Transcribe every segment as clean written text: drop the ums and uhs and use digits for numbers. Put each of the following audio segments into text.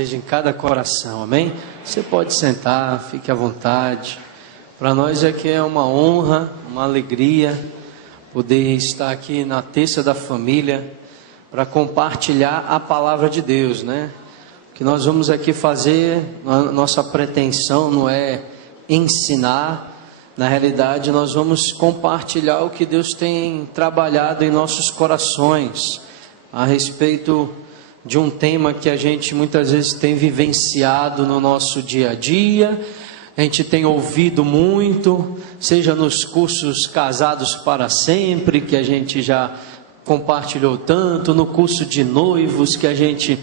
esteja em cada coração, amém? Você pode sentar, fique à vontade. Para nós é que é uma honra, uma alegria poder estar aqui na Terça da Família para compartilhar a palavra de Deus, né? O que nós vamos aqui fazer, a nossa pretensão não é ensinar, na realidade nós vamos compartilhar o que Deus tem trabalhado em nossos corações a respeito de um tema que a gente muitas vezes tem vivenciado no nosso dia a dia, a gente tem ouvido muito, seja nos cursos Casados para Sempre, que a gente já compartilhou tanto, no curso de noivos, que a gente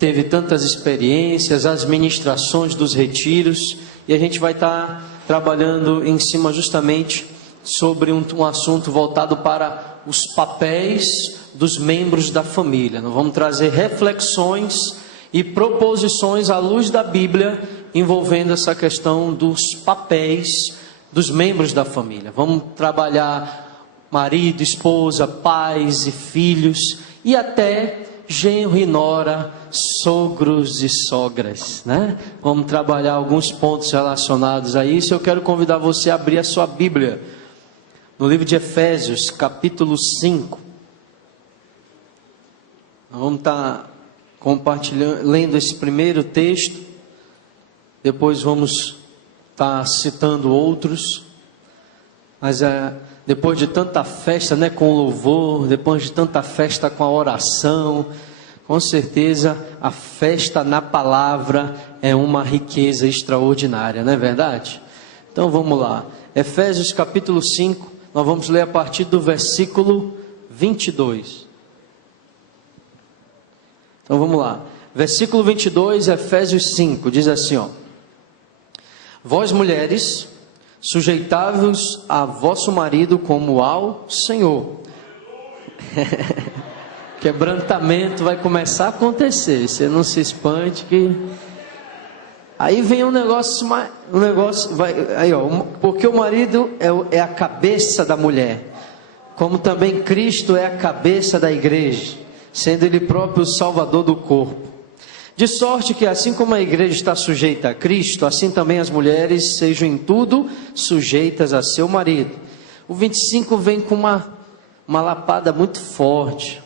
teve tantas experiências, as ministrações dos retiros, e a gente vai estar trabalhando em cima justamente sobre um assunto voltado para os papéis dos membros da família. Nós vamos trazer reflexões e proposições à luz da Bíblia envolvendo essa questão dos papéis dos membros da família. Vamos trabalhar marido, esposa, pais e filhos e até genro e nora, sogros e sogras, né? Vamos trabalhar alguns pontos relacionados a isso. Eu quero convidar você a abrir a sua Bíblia no livro de Efésios, capítulo 5. Nós vamos estar compartilhando, lendo esse primeiro texto, depois vamos estar citando outros, mas depois de tanta festa, né, com louvor, depois de tanta festa com a oração, com certeza a festa na palavra é uma riqueza extraordinária, não é verdade? Então vamos lá, Efésios capítulo 5, nós vamos ler a partir do versículo 22. Então vamos lá, versículo 22, Efésios 5, diz assim, ó: Vós mulheres, sujeitai-vos a vosso marido como ao Senhor. Quebrantamento vai começar a acontecer, você não se espante que... Aí vem um negócio aí ó, porque o marido é a cabeça da mulher, como também Cristo é a cabeça da igreja, sendo Ele próprio o Salvador do corpo. De sorte que assim como a igreja está sujeita a Cristo, assim também as mulheres sejam em tudo sujeitas a seu marido. O 25 vem com uma lapada muito forte.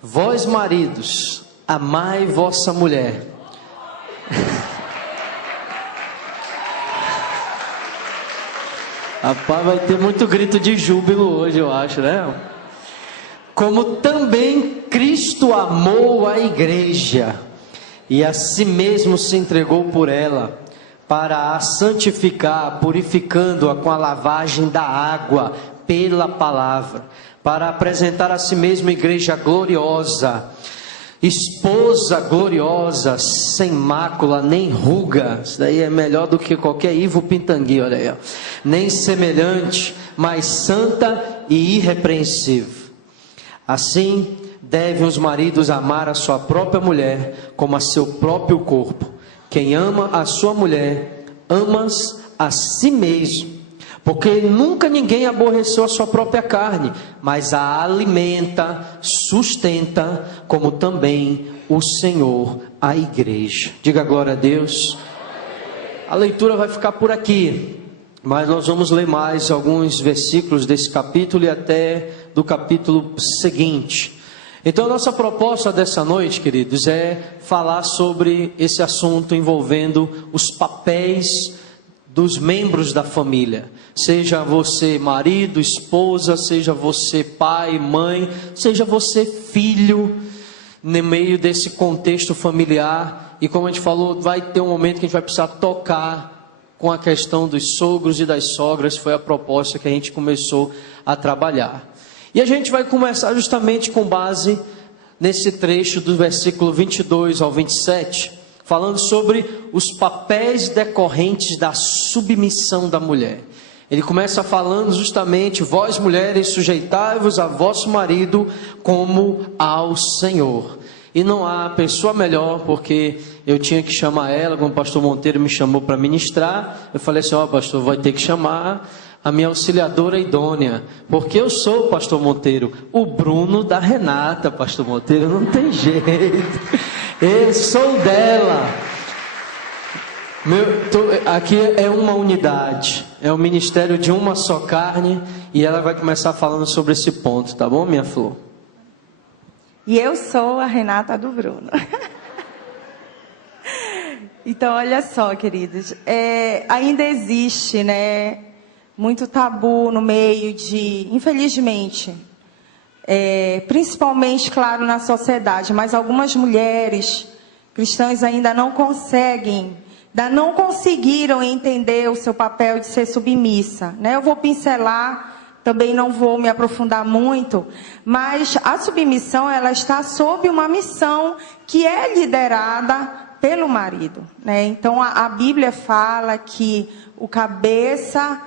Vós maridos, amai vossa mulher. Rapaz, vai ter muito grito de júbilo hoje, eu acho, né? Como também Cristo amou a igreja e a si mesmo se entregou por ela, para a santificar, purificando-a com a lavagem da água pela palavra, para apresentar a si mesmo igreja gloriosa, esposa gloriosa, sem mácula, nem ruga. Isso daí é melhor do que qualquer Ivo Pintangui, olha aí, ó. Nem semelhante, mas santa e irrepreensível. Assim, devem os maridos amar a sua própria mulher como a seu próprio corpo. Quem ama a sua mulher, ama-se a si mesmo. Porque nunca ninguém aborreceu a sua própria carne, mas a alimenta, sustenta, como também o Senhor a igreja. Diga glória a Deus. A leitura vai ficar por aqui, mas nós vamos ler mais alguns versículos desse capítulo e até do capítulo seguinte. Então a nossa proposta dessa noite, queridos, é falar sobre esse assunto envolvendo os papéis dos membros da família. Seja você marido, esposa, seja você pai, mãe, seja você filho, no meio desse contexto familiar. E como a gente falou, vai ter um momento que a gente vai precisar tocar com a questão dos sogros e das sogras. Foi a proposta que a gente começou a trabalhar. E a gente vai começar justamente com base nesse trecho do versículo 22 ao 27, falando sobre os papéis decorrentes da submissão da mulher. Ele começa falando justamente: vós mulheres, sujeitai-vos a vosso marido como ao Senhor. E não há pessoa melhor, porque eu tinha que chamar ela, como o pastor Monteiro me chamou para ministrar. Eu falei assim: ó, pastor, vai ter que chamar a minha auxiliadora idônea, porque eu sou, pastor Monteiro, o Bruno da Renata, pastor Monteiro, não tem jeito. Eu sou dela. Aqui é uma unidade, é o ministério de uma só carne, e ela vai começar falando sobre esse ponto, tá bom, minha flor? E eu sou a Renata do Bruno. Então, olha só, queridos, ainda existe, né, muito tabu no meio de, infelizmente, principalmente, claro, na sociedade, mas algumas mulheres cristãs ainda não conseguiram entender o seu papel de ser submissa, né? Eu vou pincelar, também não vou me aprofundar muito, mas a submissão, ela está sob uma missão que é liderada pelo marido, né? Então a Bíblia fala que o cabeça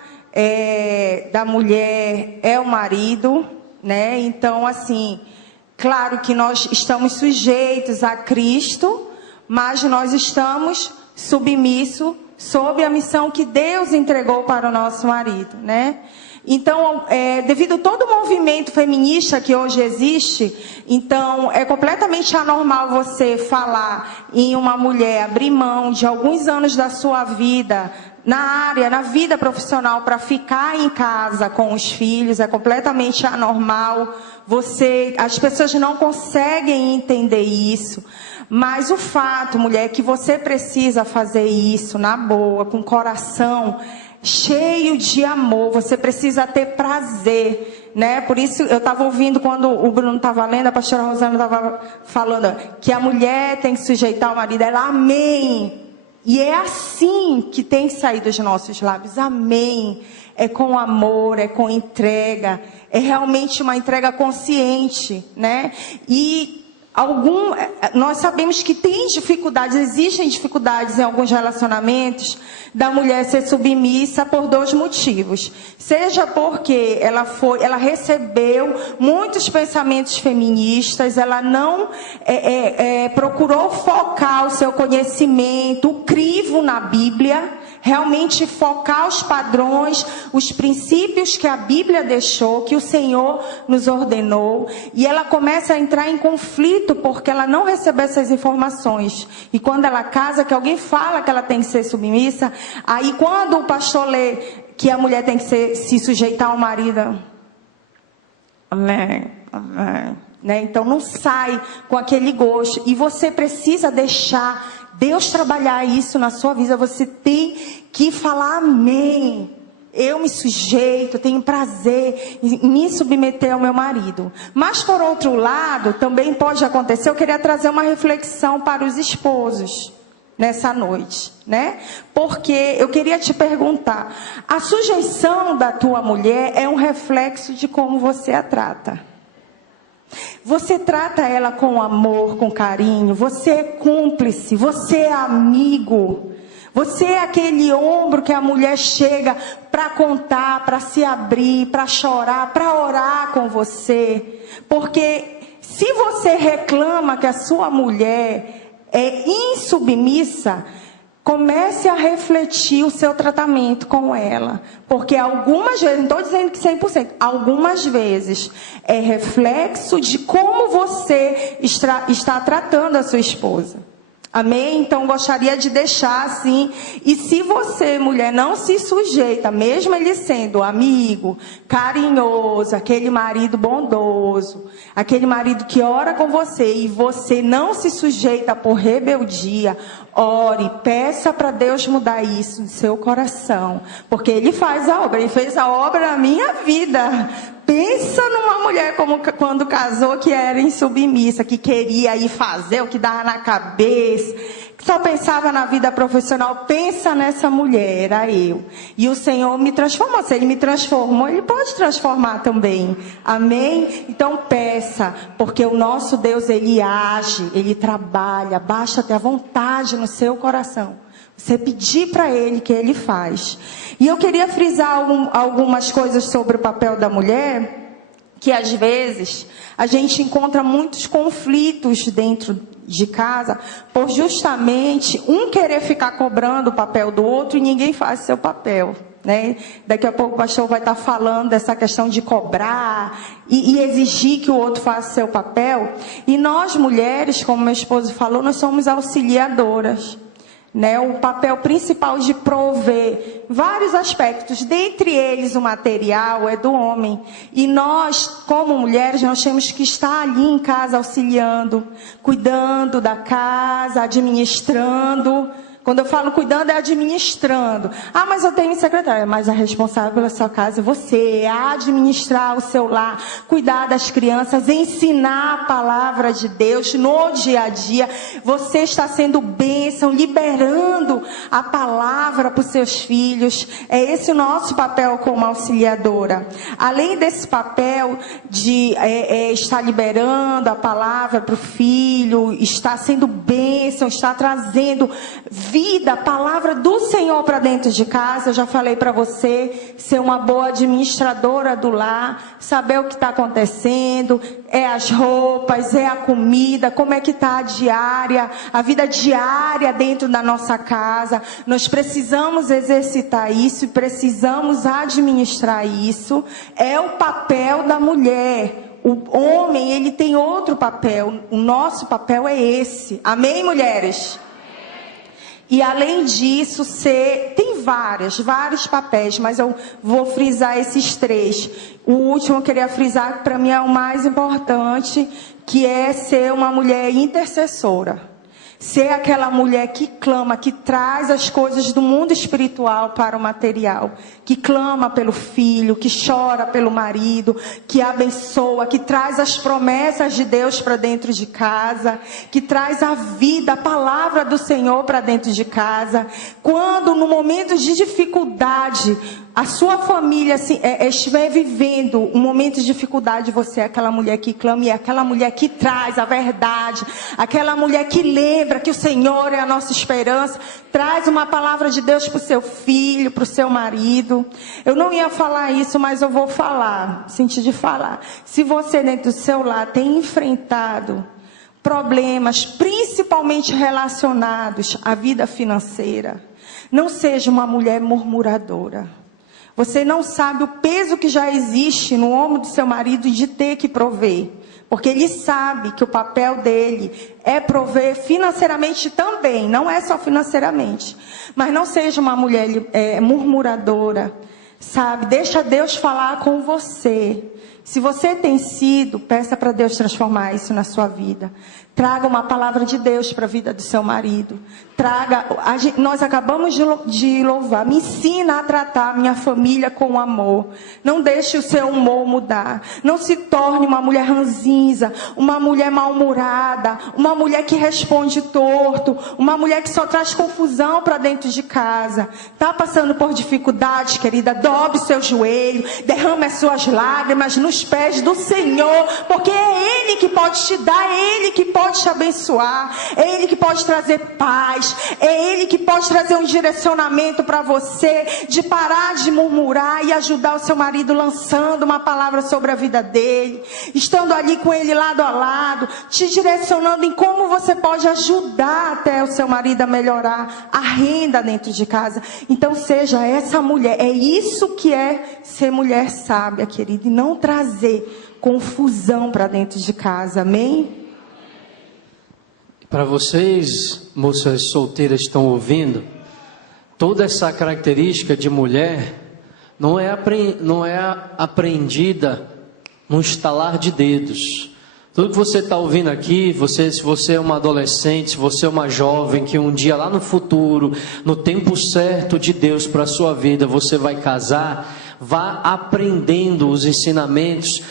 da mulher é o marido, né? Então, assim, claro que nós estamos sujeitos a Cristo, mas nós estamos submisso sob a missão que Deus entregou para o nosso marido, né? Então, devido a todo o movimento feminista que hoje existe, então é completamente anormal você falar em uma mulher abrir mão de alguns anos da sua vida na vida profissional para ficar em casa com os filhos. É completamente anormal. As pessoas não conseguem entender isso. Mas o fato, mulher, é que você precisa fazer isso na boa, com o coração cheio de amor. Você precisa ter prazer, né? Por isso eu estava ouvindo quando o Bruno estava lendo, a pastora Rosana estava falando que a mulher tem que sujeitar o marido. Ela, amém. E é assim que tem que sair dos nossos lábios. Amém. É com amor, é com entrega. É realmente uma entrega consciente, né? E nós sabemos que existem dificuldades em alguns relacionamentos da mulher ser submissa por dois motivos. Seja porque ela recebeu muitos pensamentos feministas, ela não procurou focar o seu conhecimento, o crivo na Bíblia, realmente focar os padrões, os princípios que a Bíblia deixou, que o Senhor nos ordenou, e ela começa a entrar em conflito porque ela não recebeu essas informações. E quando ela casa, que alguém fala que ela tem que ser submissa, aí quando o pastor lê que a mulher tem que se sujeitar ao marido, amém, amém, né? Então não sai com aquele gosto, e você precisa deixar Deus trabalhar isso na sua vida. Você tem que falar amém. Eu me sujeito, tenho prazer em me submeter ao meu marido. Mas por outro lado, também pode acontecer, eu queria trazer uma reflexão para os esposos nessa noite, né? Porque eu queria te perguntar, a sujeição da tua mulher é um reflexo de como você a trata. Você trata ela com amor, com carinho, você é cúmplice, você é amigo, você é aquele ombro que a mulher chega para contar, para se abrir, para chorar, para orar com você. Porque se você reclama que a sua mulher é insubmissa, comece a refletir o seu tratamento com ela. Porque algumas vezes, não estou dizendo que 100%, algumas vezes é reflexo de como você está tratando a sua esposa. Amém? Então gostaria de deixar assim. E se você, mulher, não se sujeita, mesmo ele sendo amigo, carinhoso, aquele marido bondoso, aquele marido que ora com você, e você não se sujeita por rebeldia, ore, peça para Deus mudar isso no seu coração, porque Ele faz a obra. Ele fez a obra na minha vida. Pensa numa mulher como quando casou, que era insubmissa, que queria ir fazer o que dava na cabeça, que só pensava na vida profissional. Pensa nessa mulher, era eu. E o Senhor me transformou. Se Ele me transformou, Ele pode transformar também. Amém? Então peça, porque o nosso Deus, Ele age, Ele trabalha. Basta ter a vontade no seu coração. Você pedir para Ele que Ele faz. E eu queria frisar algumas coisas sobre o papel da mulher, que às vezes a gente encontra muitos conflitos dentro de casa, por justamente um querer ficar cobrando o papel do outro e ninguém faz seu papel. né? Daqui a pouco o pastor vai estar falando dessa questão de cobrar e exigir que o outro faça seu papel. E nós mulheres, como meu esposo falou, nós somos auxiliadoras, né? O papel principal de prover vários aspectos, dentre eles o material é do homem, e nós como mulheres nós temos que estar ali em casa auxiliando, cuidando da casa, administrando. Quando eu falo cuidando, é administrando. Ah, mas eu tenho secretária. Mas a responsável pela sua casa é você. É administrar o seu lar, cuidar das crianças, ensinar a palavra de Deus no dia a dia. Você está sendo bênção, liberando a palavra para os seus filhos. É esse o nosso papel como auxiliadora. Além desse papel de estar liberando a palavra para o filho, estar sendo bênção, estar trazendo vida, a palavra do Senhor para dentro de casa. Eu já falei para você, ser uma boa administradora do lar, saber o que está acontecendo, é as roupas, é a comida, como é que está a diária, a vida diária dentro da nossa casa. Nós precisamos exercitar isso e precisamos administrar isso. É o papel da mulher. O homem, ele tem outro papel, o nosso papel é esse. Amém, mulheres? E além disso, tem vários papéis, mas eu vou frisar esses 3. O último eu queria frisar, que para mim é o mais importante, que é ser uma mulher intercessora. Ser aquela mulher que clama, que traz as coisas do mundo espiritual para o material. Que clama pelo filho, que chora pelo marido, que abençoa, que traz as promessas de Deus para dentro de casa. Que traz a vida, a palavra do Senhor para dentro de casa. Quando no momento de dificuldade, a sua família estiver vivendo um momento de dificuldade, você é aquela mulher que clama e é aquela mulher que traz a verdade, aquela mulher que lembra que o Senhor é a nossa esperança, traz uma palavra de Deus para o seu filho, para o seu marido. Eu não ia falar isso, mas eu vou falar, senti de falar. Se você dentro do seu lar tem enfrentado problemas, principalmente relacionados à vida financeira, não seja uma mulher murmuradora. Você não sabe o peso que já existe no ombro do seu marido de ter que prover. Porque ele sabe que o papel dele é prover financeiramente também. Não é só financeiramente. Mas não seja uma mulher murmuradora. Sabe? Deixa Deus falar com você. Se você tem sido, peça para Deus transformar isso na sua vida. Traga uma palavra de Deus para a vida do seu marido. Nós acabamos de louvar. Me ensina a tratar a minha família com amor. Não deixe o seu humor mudar. Não se torne uma mulher ranzinza, uma mulher mal-humorada, uma mulher que responde torto, uma mulher que só traz confusão para dentro de casa. Está passando por dificuldades, querida? Dobre o seu joelho, derrame as suas lágrimas nos pés do Senhor, porque é Ele que pode te dar, é Ele que pode te abençoar, é Ele que pode trazer paz, é Ele que pode trazer um direcionamento para você, de parar de murmurar e ajudar o seu marido lançando uma palavra sobre a vida dele, estando ali com ele lado a lado, te direcionando em como você pode ajudar até o seu marido a melhorar a renda dentro de casa. Então seja essa mulher, é isso que é ser mulher sábia, querida, e não trazer confusão para dentro de casa, amém? Para vocês, moças solteiras, estão ouvindo, toda essa característica de mulher não é aprendida no estalar de dedos. Tudo que você está ouvindo aqui, se você é uma adolescente, se você é uma jovem, que um dia lá no futuro, no tempo certo de Deus para a sua vida, você vai casar, vá aprendendo os ensinamentos,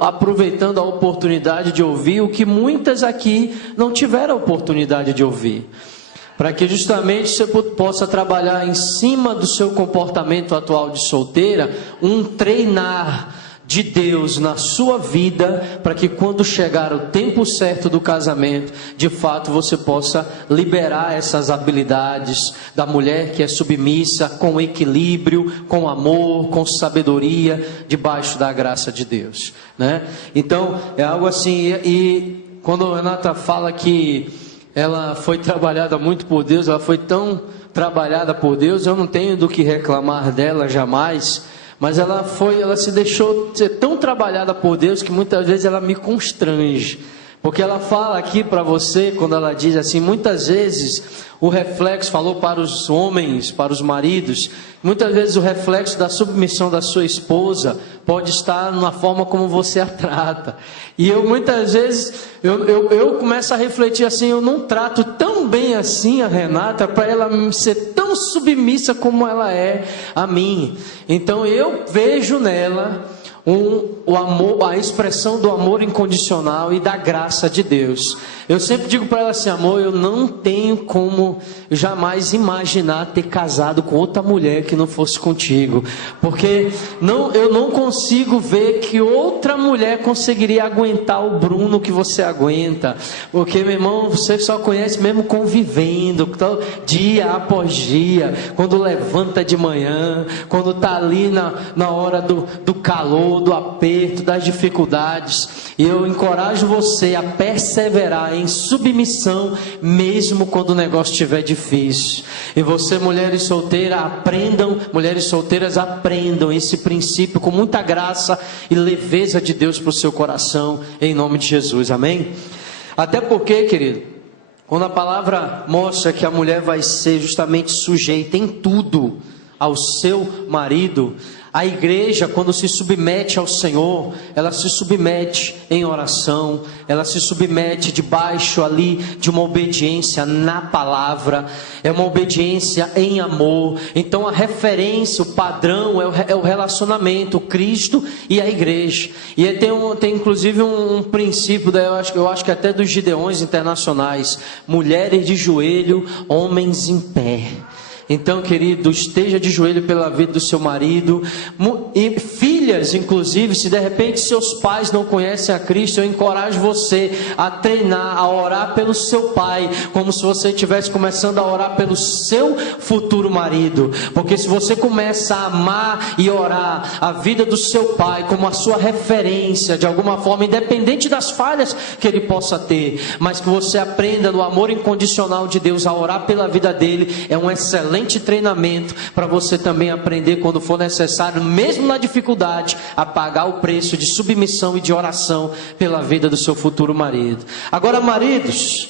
aproveitando a oportunidade de ouvir o que muitas aqui não tiveram a oportunidade de ouvir. Para que justamente você possa trabalhar em cima do seu comportamento atual de solteira, um treinar de Deus na sua vida, para que quando chegar o tempo certo do casamento, de fato você possa liberar essas habilidades da mulher que é submissa, com equilíbrio, com amor, com sabedoria, debaixo da graça de Deus, né? Então é algo assim. E quando a Renata fala que ela foi trabalhada muito por Deus, ela foi tão trabalhada por Deus, eu não tenho do que reclamar dela jamais, mas ela se deixou ser tão trabalhada por Deus que muitas vezes ela me constrange, porque ela fala aqui para você, quando ela diz assim, muitas vezes o reflexo, falou para os homens, para os maridos, muitas vezes o reflexo da submissão da sua esposa pode estar na forma como você a trata. E eu muitas vezes, eu começo a refletir assim, eu não trato tão bem assim a Renata, para ela ser tão submissa como ela é a mim. Então eu vejo nela o amor, a expressão do amor incondicional e da graça de Deus. Eu sempre digo para ela assim, amor, eu não tenho como jamais imaginar ter casado com outra mulher que não fosse contigo, porque eu não consigo ver que outra mulher conseguiria aguentar o Bruno que você aguenta, porque, meu irmão, você só conhece mesmo convivendo, dia após dia, quando levanta de manhã, quando está ali na hora do calor, do aperto, das dificuldades. E eu encorajo você a perseverar em submissão, mesmo quando o negócio estiver difícil. E você, mulheres solteiras, aprendam esse princípio com muita graça e leveza de Deus para o seu coração, em nome de Jesus, amém? Até porque, querido, quando a palavra mostra que a mulher vai ser justamente sujeita em tudo ao seu marido, a igreja, quando se submete ao Senhor, ela se submete em oração, ela se submete debaixo ali de uma obediência na palavra, é uma obediência em amor. Então a referência, o padrão é o relacionamento, Cristo e a igreja. E tem inclusive um princípio, eu acho que até dos Gideões internacionais: mulheres de joelho, homens em pé. Então, querido, esteja de joelho pela vida do seu marido, e filhas, inclusive, se de repente seus pais não conhecem a Cristo, eu encorajo você a treinar, a orar pelo seu pai, como se você estivesse começando a orar pelo seu futuro marido, porque se você começa a amar e orar a vida do seu pai como a sua referência, de alguma forma, independente das falhas que ele possa ter, mas que você aprenda no amor incondicional de Deus a orar pela vida dele, é um excelente treinamento para você também aprender, quando for necessário, mesmo na dificuldade, a pagar o preço de submissão e de oração pela vida do seu futuro marido. Agora, maridos,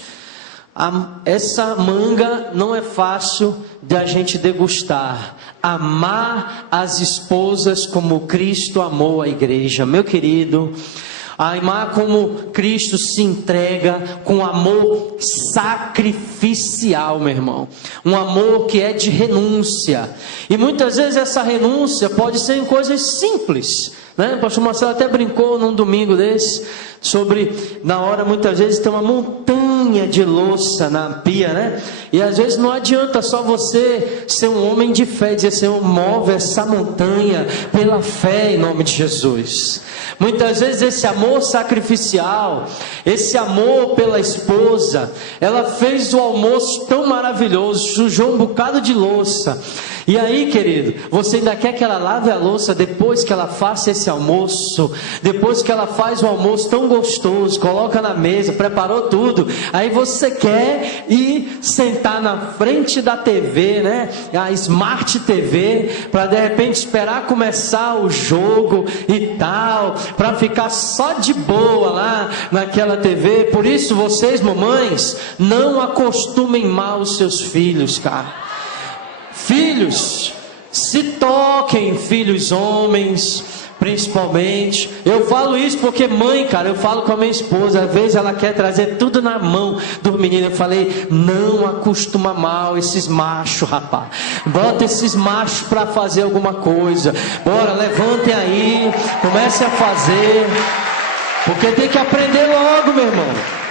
essa manga não é fácil de a gente degustar. Amar as esposas como Cristo amou a igreja, meu querido. Amar como Cristo se entrega, com amor sacrificial, meu irmão. Um amor que é de renúncia. E muitas vezes essa renúncia pode ser em coisas simples, né? O pastor Marcelo até brincou num domingo desse, sobre, na hora muitas vezes tem uma montanha de louça na pia, né? E às vezes não adianta só você ser um homem de fé e dizer, Senhor, move essa montanha pela fé em nome de Jesus. Muitas vezes esse amor sacrificial, esse amor pela esposa, ela fez o almoço tão maravilhoso, sujou um bocado de louça. E aí, querido, você ainda quer que ela lave a louça depois que ela faça esse almoço, depois que ela faz o almoço tão gostoso, coloca na mesa, preparou tudo, aí você quer ir sentar na frente da TV, né, a Smart TV, para de repente esperar começar o jogo e tal, para ficar só de boa lá naquela TV. Por isso, vocês, mamães, não acostumem mal os seus filhos, cara. Filhos, se toquem, filhos homens, principalmente. Eu falo isso porque mãe, cara, eu falo com a minha esposa, às vezes ela quer trazer tudo na mão do menino. Eu falei, não acostuma mal esses machos, rapaz. Bota esses machos para fazer alguma coisa. Bora, levantem aí, comecem a fazer, porque tem que aprender logo, meu irmão.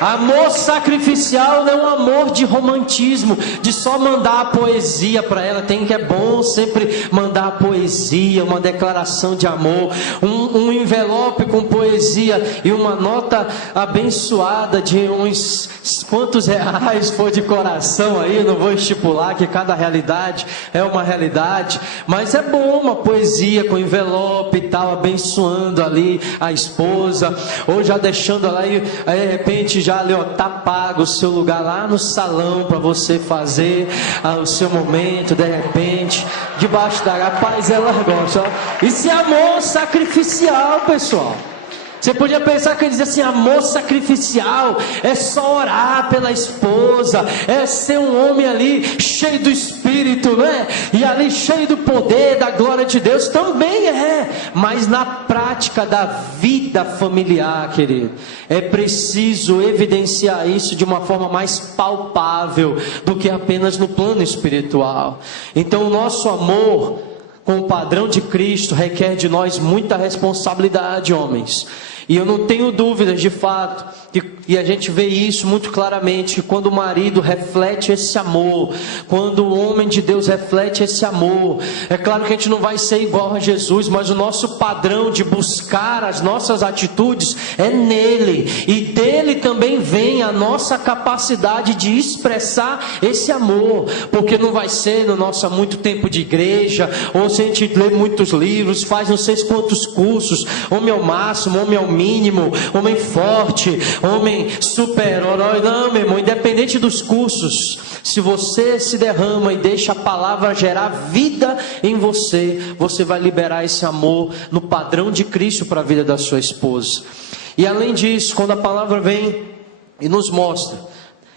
Amor sacrificial não é um amor de romantismo, de só mandar a poesia para ela. É bom sempre mandar a poesia, uma declaração de amor, um envelope com poesia e uma nota abençoada de uns quantos reais for de coração aí. Não vou estipular, que cada realidade é uma realidade, mas é bom uma poesia com envelope e tal, abençoando ali a esposa, ou já deixando ela aí, de repente já ali, ó, tá pago o seu lugar lá no salão para você fazer o seu momento, de repente, debaixo da paz, ela gosta. Ó. Isso é amor sacrificial, pessoal. Você podia pensar que ele dizia assim, amor sacrificial é só orar pela esposa, é ser um homem ali cheio do Espírito, né? E ali cheio do poder, da glória de Deus, também é. Mas na prática da vida familiar, querido, é preciso evidenciar isso de uma forma mais palpável do que apenas no plano espiritual. Então o nosso amor com o padrão de Cristo requer de nós muita responsabilidade, homens. E eu não tenho dúvidas, de fato, e a gente vê isso muito claramente, que quando o marido reflete esse amor, quando o homem de Deus reflete esse amor, é claro que a gente não vai ser igual a Jesus, mas o nosso padrão de buscar as nossas atitudes é nele, e dele também vem a nossa capacidade de expressar esse amor, porque não vai ser no nosso muito tempo de igreja, ou se a gente lê muitos livros, faz não sei quantos cursos, homem ao máximo, homem ao mínimo, homem forte, homem super-herói. Não, meu irmão, independente dos cursos, se você se derrama e deixa a palavra gerar vida em você, você vai liberar esse amor no padrão de Cristo para a vida da sua esposa. E além disso, quando a palavra vem e nos mostra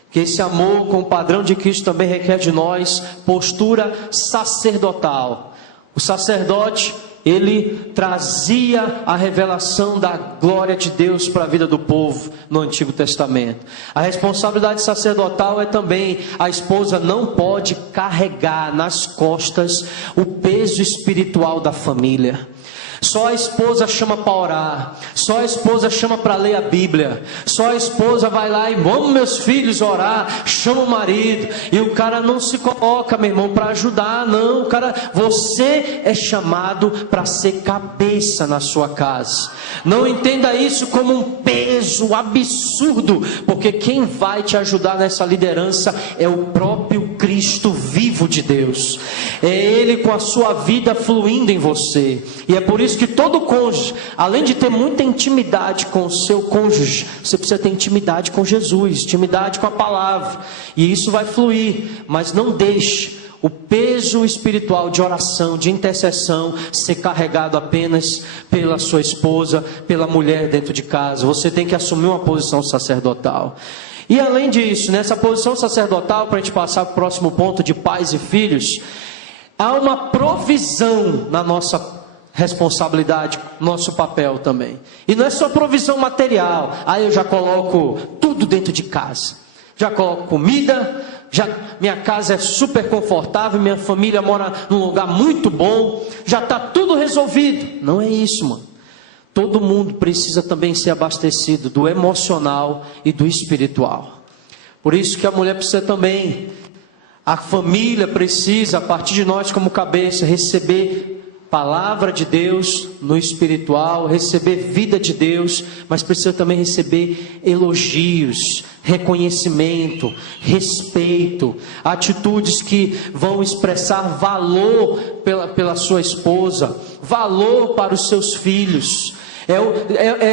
que esse amor com o padrão de Cristo também requer de nós postura sacerdotal. O sacerdote, ele trazia a revelação da glória de Deus para a vida do povo no Antigo Testamento. A responsabilidade sacerdotal é também, a esposa não pode carregar nas costas o peso espiritual da família. Só a esposa chama para orar, só a esposa chama para ler a Bíblia, só a esposa vai lá e vamos meus filhos orar, chama o marido, e o cara não se coloca, meu irmão, para ajudar, não, você é chamado para ser cabeça na sua casa. Não entenda isso como um peso absurdo, porque quem vai te ajudar nessa liderança é o próprio Cristo vivo de Deus, é Ele com a sua vida fluindo em você. E é por isso que todo cônjuge, além de ter muita intimidade com o seu cônjuge, você precisa ter intimidade com Jesus, intimidade com a palavra, e isso vai fluir. Mas não deixe o peso espiritual de oração, de intercessão, ser carregado apenas pela sua esposa, pela mulher dentro de casa. Você tem que assumir uma posição sacerdotal. E além disso, nessa posição sacerdotal, para a gente passar para o próximo ponto de pais e filhos, há uma provisão na nossa responsabilidade, nosso papel também. E não é só provisão material. Aí eu já coloco tudo dentro de casa, já coloco comida, minha casa é super confortável, minha família mora num lugar muito bom, já está tudo resolvido. Não é isso, mano. Todo mundo precisa também ser abastecido do emocional e do espiritual. Por isso que a mulher precisa também, a família precisa, a partir de nós como cabeça, receber palavra de Deus no espiritual, receber vida de Deus, mas precisa também receber elogios, reconhecimento, respeito, atitudes que vão expressar valor pela sua esposa, valor para os seus filhos.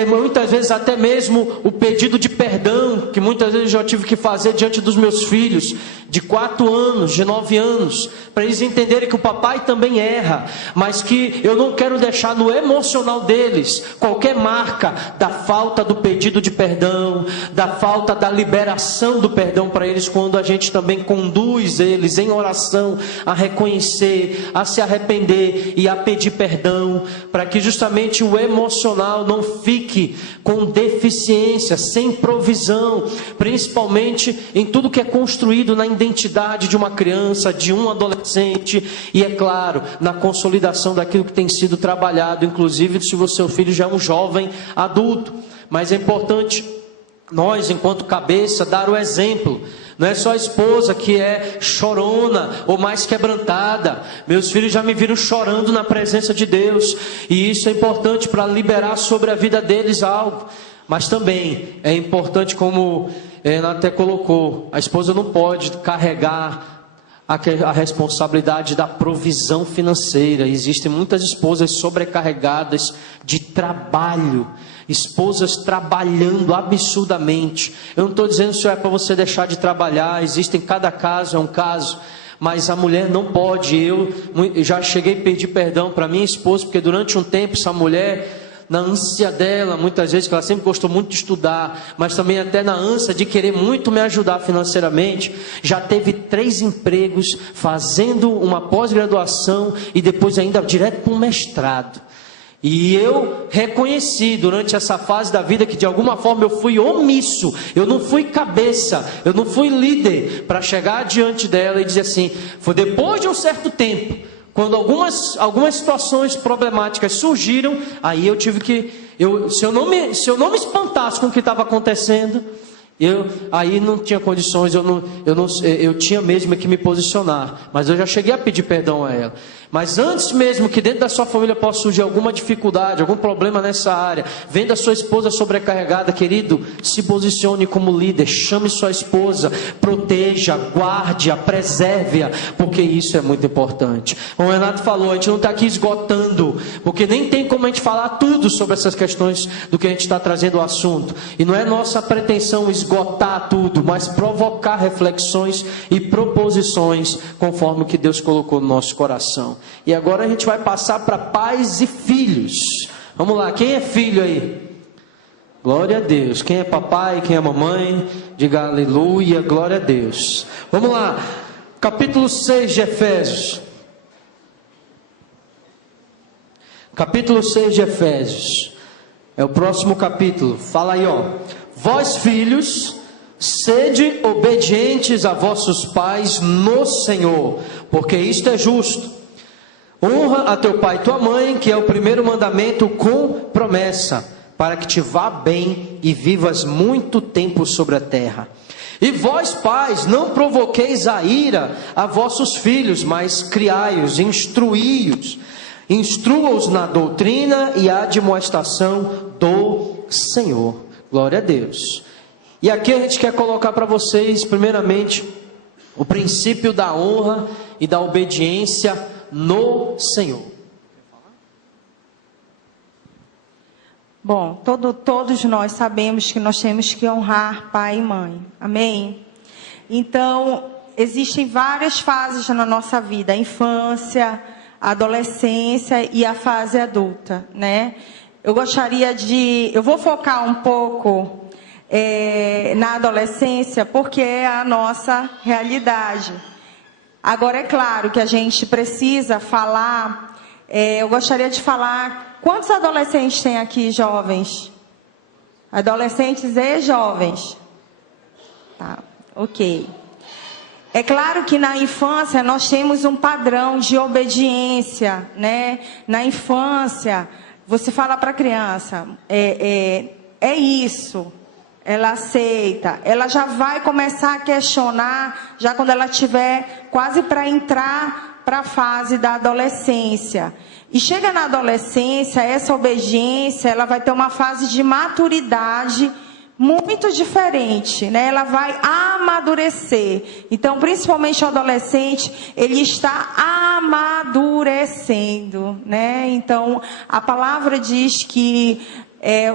Muitas vezes até mesmo o pedido de perdão, que muitas vezes eu já tive que fazer diante dos meus filhos, de 4 anos, de 9 anos, para eles entenderem que o papai também erra, mas que eu não quero deixar no emocional deles qualquer marca da falta do pedido de perdão, da falta da liberação do perdão para eles, quando a gente também conduz eles em oração a reconhecer, a se arrepender e a pedir perdão, para que justamente o emocional não fique com deficiência, sem provisão, principalmente em tudo que é construído na identidade de uma criança, de um adolescente, e é claro, na consolidação daquilo que tem sido trabalhado, inclusive se o seu filho já é um jovem adulto. Mas é importante nós, enquanto cabeça, dar o exemplo. Não é só a esposa que é chorona ou mais quebrantada. Meus filhos já me viram chorando na presença de Deus, e isso é importante para liberar sobre a vida deles algo. Mas também é importante, como Ana até colocou, a esposa não pode carregar a responsabilidade da provisão financeira. Existem muitas esposas sobrecarregadas de trabalho, esposas trabalhando absurdamente. Eu não estou dizendo se é para você deixar de trabalhar, existem, cada caso é um caso, mas a mulher não pode. Eu já cheguei a pedir perdão para minha esposa, porque durante um tempo essa mulher, na ânsia dela, muitas vezes, que ela sempre gostou muito de estudar, mas também até na ânsia de querer muito me ajudar financeiramente, já teve 3 empregos, fazendo uma pós-graduação e depois ainda direto para um mestrado. E eu reconheci durante essa fase da vida que de alguma forma eu fui omisso, eu não fui cabeça, eu não fui líder para chegar diante dela e dizer assim. Foi depois de um certo tempo, quando algumas situações problemáticas surgiram, aí eu tive que, se eu não me espantasse com o que estava acontecendo, aí não tinha condições, eu tinha mesmo que me posicionar. Mas eu já cheguei a pedir perdão a ela. Mas antes mesmo que dentro da sua família possa surgir alguma dificuldade, algum problema nessa área, vendo a sua esposa sobrecarregada, querido, se posicione como líder, chame sua esposa, proteja, guarde-a, preserve-a, porque isso é muito importante. Como o Renato falou, a gente não está aqui esgotando, porque nem tem como a gente falar tudo sobre essas questões do que a gente está trazendo o assunto. E não é nossa pretensão esgotar tudo, mas provocar reflexões e proposições conforme o que Deus colocou no nosso coração. E agora a gente vai passar para pais e filhos. Vamos lá, quem é filho aí? Glória a Deus. Quem é papai, quem é mamãe? Diga aleluia, glória a Deus. Vamos lá, capítulo 6 de Efésios. Capítulo 6 de Efésios. É o próximo capítulo. Fala aí, ó. Vós filhos, sede obedientes a vossos pais no Senhor, porque isto é justo. Honra a teu pai e tua mãe, que é o primeiro mandamento com promessa, para que te vá bem e vivas muito tempo sobre a terra. E vós pais, não provoqueis a ira a vossos filhos, mas criai-os, instruí-os, instrua-os na doutrina e admoestação do Senhor. Glória a Deus. E aqui a gente quer colocar para vocês, primeiramente, o princípio da honra e da obediência no Senhor. Bom, todos nós sabemos que nós temos que honrar pai e mãe. Amém? Então, existem várias fases na nossa vida: a infância, a adolescência e a fase adulta, né? Eu vou focar um pouco na adolescência, porque é a nossa realidade. Agora, é claro que a gente precisa falar, eu gostaria de falar, quantos adolescentes tem aqui, jovens? Adolescentes e jovens. Tá, ok. É claro que na infância nós temos um padrão de obediência, né? Na infância, você fala para a criança, é isso. Ela aceita, ela já vai começar a questionar, já quando ela estiver quase para entrar para a fase da adolescência. E chega na adolescência, essa obediência, ela vai ter uma fase de maturidade muito diferente, né? Ela vai amadurecer. Então, principalmente o adolescente, ele está amadurecendo, né? Então, a palavra diz que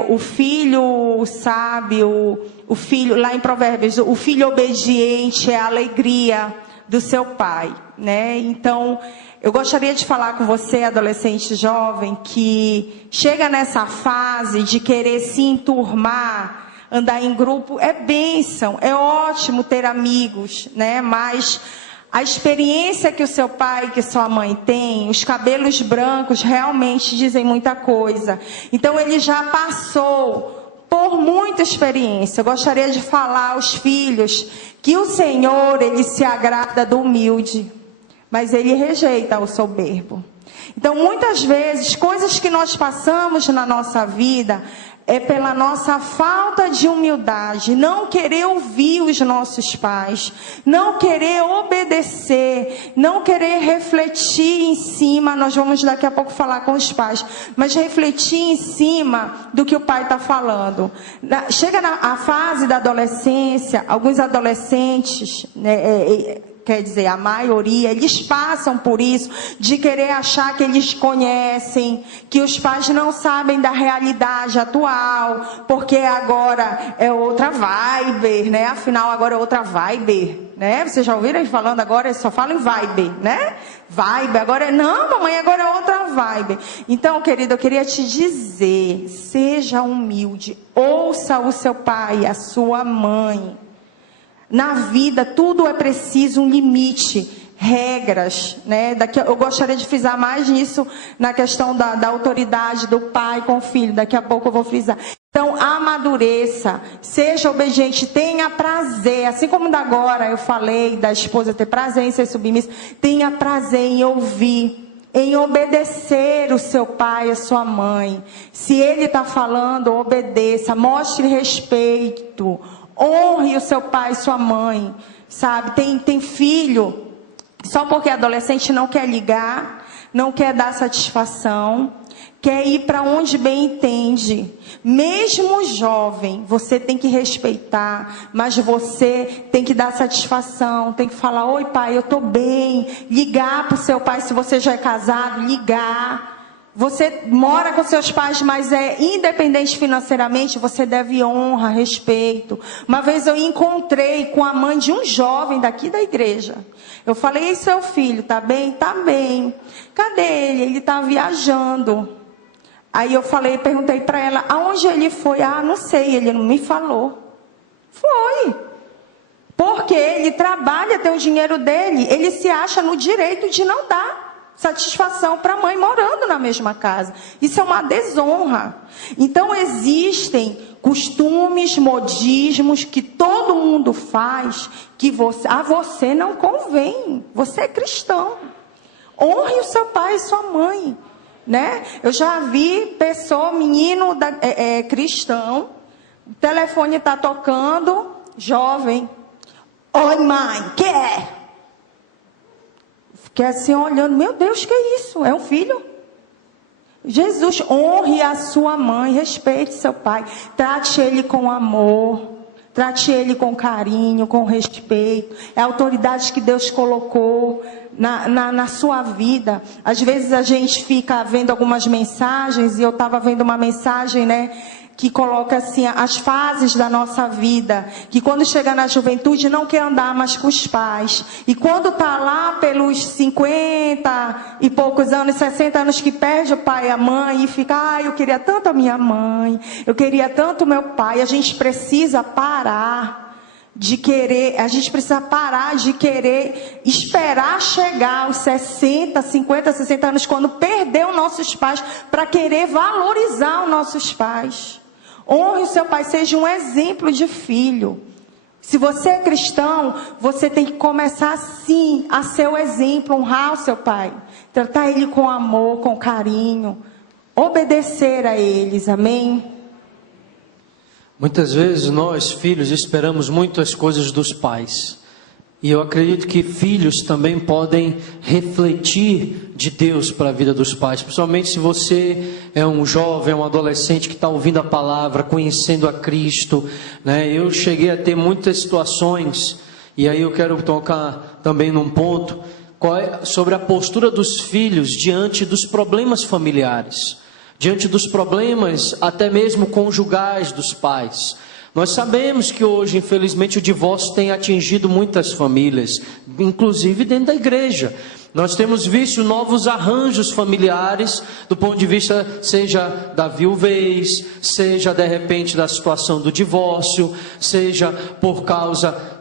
o filho sábio, o filho, lá em Provérbios, o filho obediente é a alegria do seu pai, né? Então, eu gostaria de falar com você, adolescente jovem, que chega nessa fase de querer se enturmar, andar em grupo, é bênção, é ótimo ter amigos, né? Mas a experiência que o seu pai, que sua mãe tem, os cabelos brancos realmente dizem muita coisa. Então ele já passou por muita experiência. Eu gostaria de falar aos filhos que o Senhor, ele se agrada do humilde, mas ele rejeita o soberbo. Então muitas vezes, coisas que nós passamos na nossa vida é pela nossa falta de humildade, não querer ouvir os nossos pais, não querer obedecer, não querer refletir em cima, nós vamos daqui a pouco falar com os pais, mas refletir em cima do que o pai está falando. Chega na fase da adolescência, alguns adolescentes, quer dizer, a maioria, eles passam por isso, de querer achar que eles conhecem, que os pais não sabem da realidade atual, porque agora é outra vibe, né? Afinal, agora é outra vibe, né? Vocês já ouviram eles falando agora, eles só falam em vibe, né? Vibe, agora é, não, mamãe, agora é outra vibe. Então, querido, eu queria te dizer, seja humilde, ouça o seu pai, a sua mãe. Na vida, tudo é preciso um limite, regras, né? Eu gostaria de frisar mais nisso, na questão da autoridade do pai com o filho, daqui a pouco eu vou frisar. Então, amadureça, seja obediente, tenha prazer, assim como da agora eu falei da esposa ter prazer em ser submissa, tenha prazer em ouvir, em obedecer o seu pai, a sua mãe. Se ele está falando, obedeça, mostre respeito, honre o seu pai e sua mãe, sabe? Tem filho, só porque adolescente não quer ligar, não quer dar satisfação, quer ir para onde bem entende. Mesmo jovem, você tem que respeitar, mas você tem que dar satisfação, tem que falar, oi pai, eu estou bem, ligar para o seu pai, se você já é casado, ligar. Você mora com seus pais, mas é independente financeiramente, você deve honra, respeito. Uma vez eu encontrei com a mãe de um jovem daqui da igreja. Eu falei, e seu filho, tá bem? Tá bem. Cadê ele? Ele tá viajando. Aí eu perguntei para ela, aonde ele foi? Ah, não sei, ele não me falou. Foi. Porque ele trabalha, tem o dinheiro dele, ele se acha no direito de não dar satisfação para a mãe morando na mesma casa. Isso é uma desonra. Então existem costumes, modismos que todo mundo faz, que a você não convém. Você é cristão. Honre o seu pai e sua mãe, né? Eu já vi menino cristão, o telefone está tocando, jovem. Oi mãe, que é? Fiquei assim olhando, meu Deus, que é isso? É um filho? Jesus, honre a sua mãe, respeite seu pai, trate ele com amor, trate ele com carinho, com respeito. É a autoridade que Deus colocou na sua vida. Às vezes a gente fica vendo algumas mensagens, e eu estava vendo uma mensagem, né, que coloca assim, as fases da nossa vida, que quando chega na juventude não quer andar mais com os pais, e quando está lá pelos 50 e poucos anos, 60 anos, que perde o pai e a mãe, e fica, eu queria tanto a minha mãe, eu queria tanto o meu pai. A gente precisa parar de querer esperar chegar aos 60, 50, 60 anos, quando perdeu nossos pais, para querer valorizar os nossos pais. Honre o seu pai, seja um exemplo de filho. Se você é cristão, você tem que começar sim a ser o exemplo, honrar o seu pai, tratar ele com amor, com carinho, obedecer a eles, amém? Muitas vezes nós, filhos, esperamos muitas coisas dos pais. E eu acredito que filhos também podem refletir de Deus para a vida dos pais. Principalmente se você é um jovem, um adolescente que está ouvindo a palavra, conhecendo a Cristo, né? Eu cheguei a ter muitas situações, e aí eu quero tocar também num ponto, sobre a postura dos filhos diante dos problemas familiares, diante dos problemas até mesmo conjugais dos pais. Nós sabemos que hoje, infelizmente, o divórcio tem atingido muitas famílias, inclusive dentro da igreja. Nós temos visto novos arranjos familiares, do ponto de vista, seja da viuvez, seja de repente da situação do divórcio, seja por causa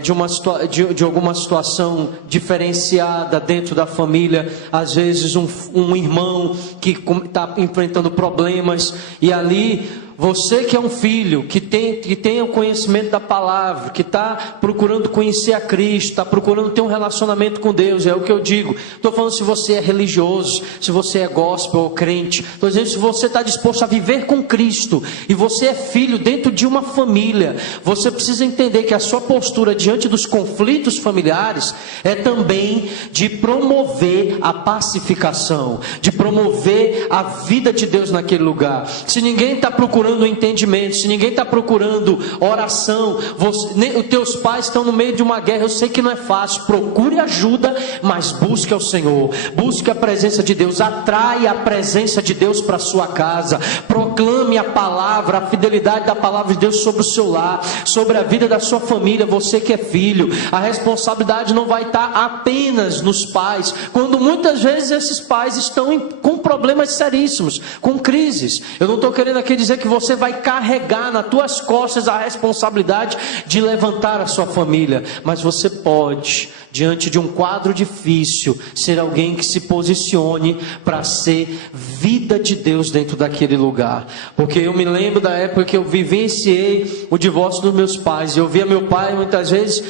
de alguma situação diferenciada dentro da família. Às vezes um irmão que está enfrentando problemas, e ali você que é um filho, que tem o conhecimento da palavra, que está procurando conhecer a Cristo, está procurando ter um relacionamento com Deus, é o que eu digo. Estou falando se você é religioso, se você é gospel ou crente. Estou dizendo se você está disposto a viver com Cristo, e você é filho dentro de uma família, você precisa entender que a sua postura diante dos conflitos familiares é também de promover a pacificação, de promover a vida de Deus naquele lugar. Se ninguém está procurando procurando entendimento, se ninguém está procurando oração, os teus pais estão no meio de uma guerra, eu sei que não é fácil, procure ajuda, mas busque ao Senhor, busque a presença de Deus, atraia a presença de Deus para a sua casa, proclame a palavra, a fidelidade da palavra de Deus sobre o seu lar, sobre a vida da sua família. Você que é filho, a responsabilidade não vai estar apenas nos pais, quando muitas vezes esses pais estão com problemas seríssimos, com crises. Eu não estou querendo aqui dizer que você vai carregar nas tuas costas a responsabilidade de levantar a sua família, mas você pode, diante de um quadro difícil, ser alguém que se posicione para ser vida de Deus dentro daquele lugar. Porque eu me lembro da época que eu vivenciei o divórcio dos meus pais, eu via meu pai muitas vezes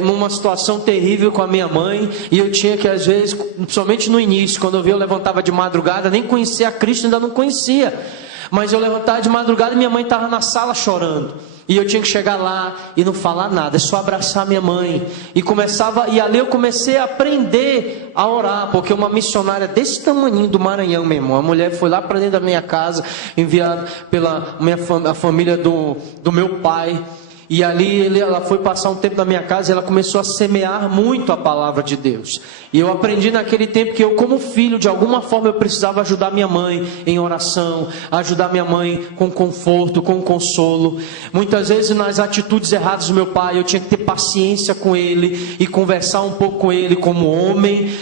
numa situação terrível com a minha mãe, e eu tinha que às vezes, principalmente no início, quando eu levantava de madrugada, nem conhecia a Cristo, ainda não conhecia, mas eu levantava de madrugada e minha mãe estava na sala chorando, e eu tinha que chegar lá e não falar nada, só abraçar minha mãe, e ali eu comecei a aprender a orar, porque uma missionária desse tamanhinho do Maranhão, meu irmão, a mulher foi lá para dentro da minha casa, enviada pela a família do meu pai, e ali ela foi passar um tempo na minha casa, e ela começou a semear muito a palavra de Deus, e eu aprendi naquele tempo que eu, como filho, de alguma forma eu precisava ajudar minha mãe em oração, ajudar minha mãe com conforto, com consolo. Muitas vezes nas atitudes erradas do meu pai, eu tinha que ter paciência com ele, e conversar um pouco com ele como homem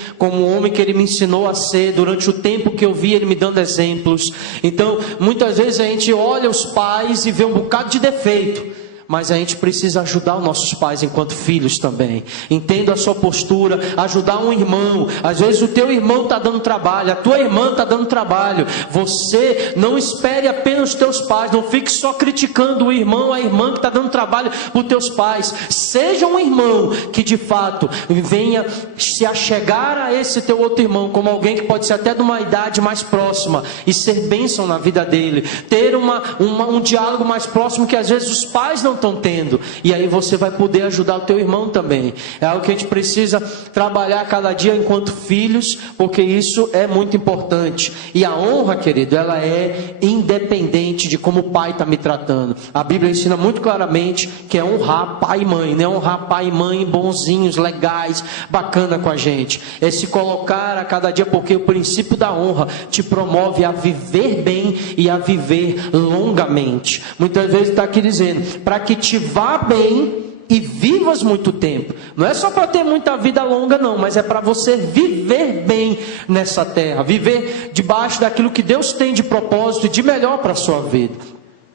que ele me ensinou a ser, durante o tempo que eu vi ele me dando exemplos. Então muitas vezes a gente olha os pais e vê um bocado de defeito, mas a gente precisa ajudar os nossos pais enquanto filhos também. Entenda a sua postura, ajudar um irmão. Às vezes o teu irmão está dando trabalho, a tua irmã está dando trabalho. Você não espere apenas os teus pais, não fique só criticando o irmão, a irmã que está dando trabalho para os teus pais. Seja um irmão que de fato venha se achegar a esse teu outro irmão como alguém que pode ser até de uma idade mais próxima e ser bênção na vida dele. Ter um diálogo mais próximo que às vezes os pais não estão tendo, e aí você vai poder ajudar o teu irmão também. É algo que a gente precisa trabalhar cada dia enquanto filhos, porque isso é muito importante. E a honra, querido, ela é independente de como o pai está me tratando. A Bíblia ensina muito claramente que é honrar pai e mãe, não é honrar pai e mãe bonzinhos, legais, bacana com a gente, é se colocar a cada dia, porque o princípio da honra te promove a viver bem e a viver longamente. Muitas vezes está aqui dizendo, para que te vá bem e vivas muito tempo. Não é só para ter muita vida longa não, mas é para você viver bem nessa terra, viver debaixo daquilo que Deus tem de propósito e de melhor para a sua vida.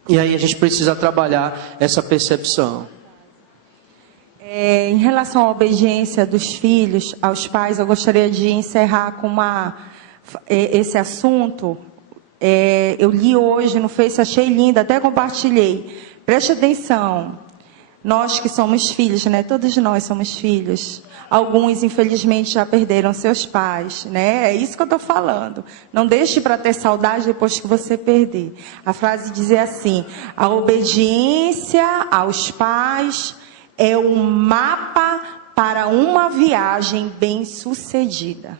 E aí a gente precisa trabalhar essa percepção. Em relação à obediência dos filhos aos pais, eu gostaria de encerrar com esse assunto. Eu li hoje no Face, achei lindo, até compartilhei. Preste atenção, nós que somos filhos, né? Todos nós somos filhos. Alguns, infelizmente, já perderam seus pais, né? É isso que eu estou falando. Não deixe para ter saudade depois que você perder. A frase dizia assim: a obediência aos pais é um mapa para uma viagem bem-sucedida.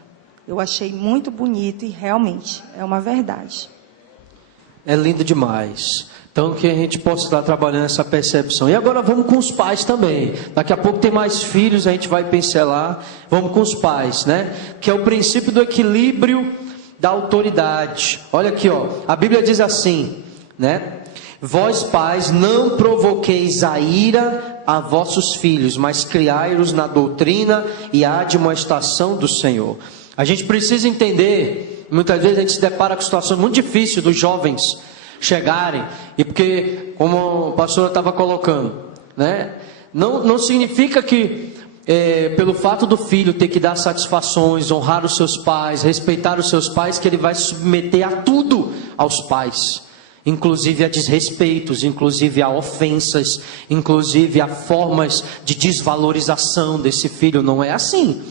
Eu achei muito bonito e realmente é uma verdade. É lindo demais. Então que a gente possa estar trabalhando essa percepção. E agora vamos com os pais também. Daqui a pouco tem mais filhos, a gente vai pincelar. Vamos com os pais, né? Que é o princípio do equilíbrio da autoridade. Olha aqui, ó. A Bíblia diz assim, né? Vós pais, não provoqueis a ira a vossos filhos, mas criai-os na doutrina e a admoestação do Senhor. A gente precisa entender, muitas vezes a gente se depara com situações muito difíceis dos jovens chegarem, e porque, como o pastor estava colocando, né? Não significa que pelo fato do filho ter que dar satisfações, honrar os seus pais, respeitar os seus pais, que ele vai se submeter a tudo aos pais, inclusive a desrespeitos, inclusive a ofensas, inclusive a formas de desvalorização desse filho. Não é assim.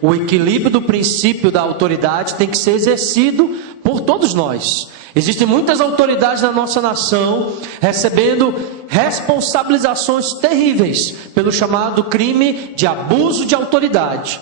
O equilíbrio do princípio da autoridade tem que ser exercido por todos nós. Existem muitas autoridades na nossa nação recebendo responsabilizações terríveis pelo chamado crime de abuso de autoridade.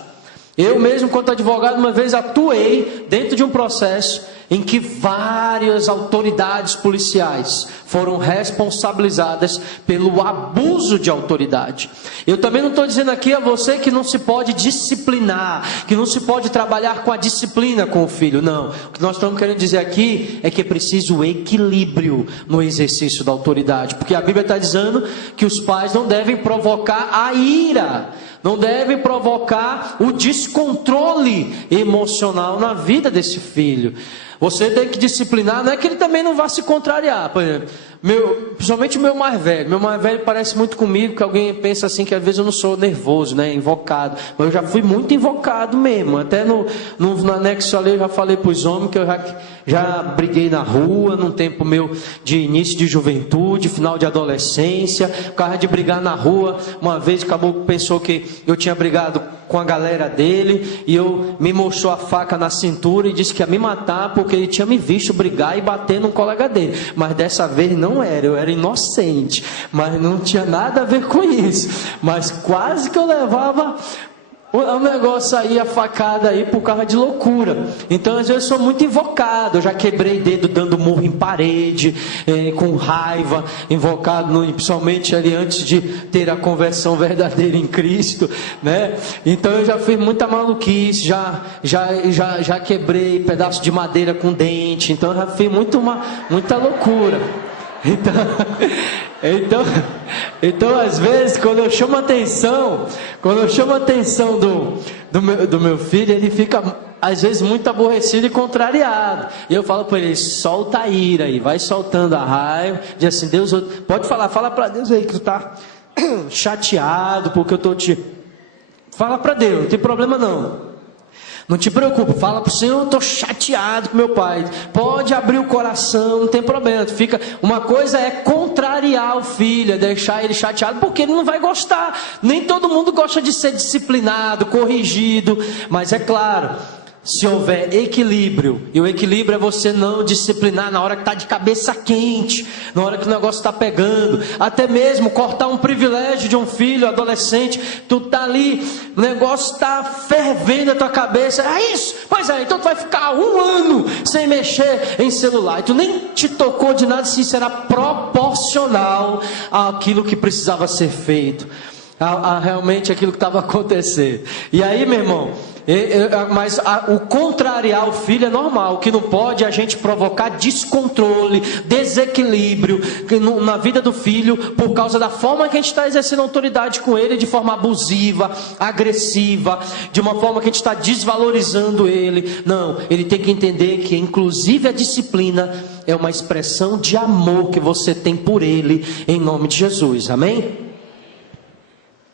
Eu mesmo, quanto advogado, uma vez atuei dentro de um processo em que várias autoridades policiais foram responsabilizadas pelo abuso de autoridade. Eu também não estou dizendo aqui a você que não se pode disciplinar, que não se pode trabalhar com a disciplina com o filho, não. O que nós estamos querendo dizer aqui é que é preciso equilíbrio no exercício da autoridade, porque a Bíblia está dizendo que os pais não devem provocar a ira, não deve provocar o descontrole emocional na vida desse filho. Você tem que disciplinar, não é que ele também não vá se contrariar. Por exemplo, principalmente o meu mais velho parece muito comigo, que alguém pensa assim, que às vezes eu não sou nervoso, né, invocado, mas eu já fui muito invocado mesmo, até no anexo ali eu já falei para os homens que eu já briguei na rua, num tempo meu de início de juventude, final de adolescência, o cara de brigar na rua, uma vez o caboclo pensou que eu tinha brigado com a galera dele, e eu me mostrou a faca na cintura e disse que ia me matar, porque ele tinha me visto brigar e bater num colega dele, mas dessa vez não era, eu era inocente, mas não tinha nada a ver com isso, mas quase que eu levava o negócio aí, a facada aí, por causa de loucura. Então às vezes eu sou muito invocado, eu já quebrei dedo dando murro em parede, com raiva, invocado, principalmente ali antes de ter a conversão verdadeira em Cristo, né? Então eu já fiz muita maluquice, já quebrei pedaço de madeira com dente, então eu já fiz muita loucura. Então, às vezes, quando eu chamo a atenção do meu filho, ele fica, às vezes, muito aborrecido e contrariado. E eu falo para ele, solta a ira aí, vai soltando a raiva, diz assim, Deus, pode fala para Deus aí que tu está chateado, porque eu estou te... Fala para Deus, não tem problema não. Não te preocupe, fala para o Senhor, eu estou chateado com meu pai. Pode abrir o coração, não tem problema. Uma coisa é contrariar o filho, é deixar ele chateado, porque ele não vai gostar. Nem todo mundo gosta de ser disciplinado, corrigido. Mas é claro, se houver equilíbrio, e o equilíbrio é você não disciplinar na hora que está de cabeça quente, na hora que o negócio está pegando, até mesmo cortar um privilégio de um filho, adolescente, tu está ali, o negócio está fervendo a tua cabeça, é isso? Pois é, então tu vai ficar 1 ano sem mexer em celular, e tu nem te tocou de nada, se isso era proporcional àquilo que precisava ser feito, a realmente aquilo que estava acontecendo. E aí, meu irmão, mas o contrariar o filho é normal. O que não pode é a gente provocar descontrole, desequilíbrio na vida do filho, por causa da forma que a gente está exercendo autoridade com ele, de forma abusiva, agressiva, de uma forma que a gente está desvalorizando ele. Não, ele tem que entender que inclusive a disciplina é uma expressão de amor que você tem por ele, em nome de Jesus, amém?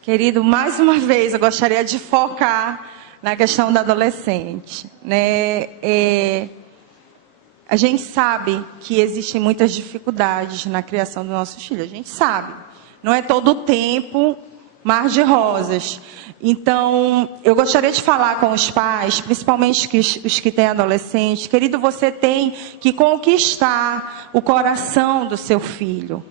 Querido, mais uma vez eu gostaria de focar na questão da adolescente, né? A gente sabe que existem muitas dificuldades na criação dos nossos filhos, a gente sabe. Não é todo o tempo mar de rosas. Então, eu gostaria de falar com os pais, principalmente os que têm adolescente. Querido, você tem que conquistar o coração do seu filho.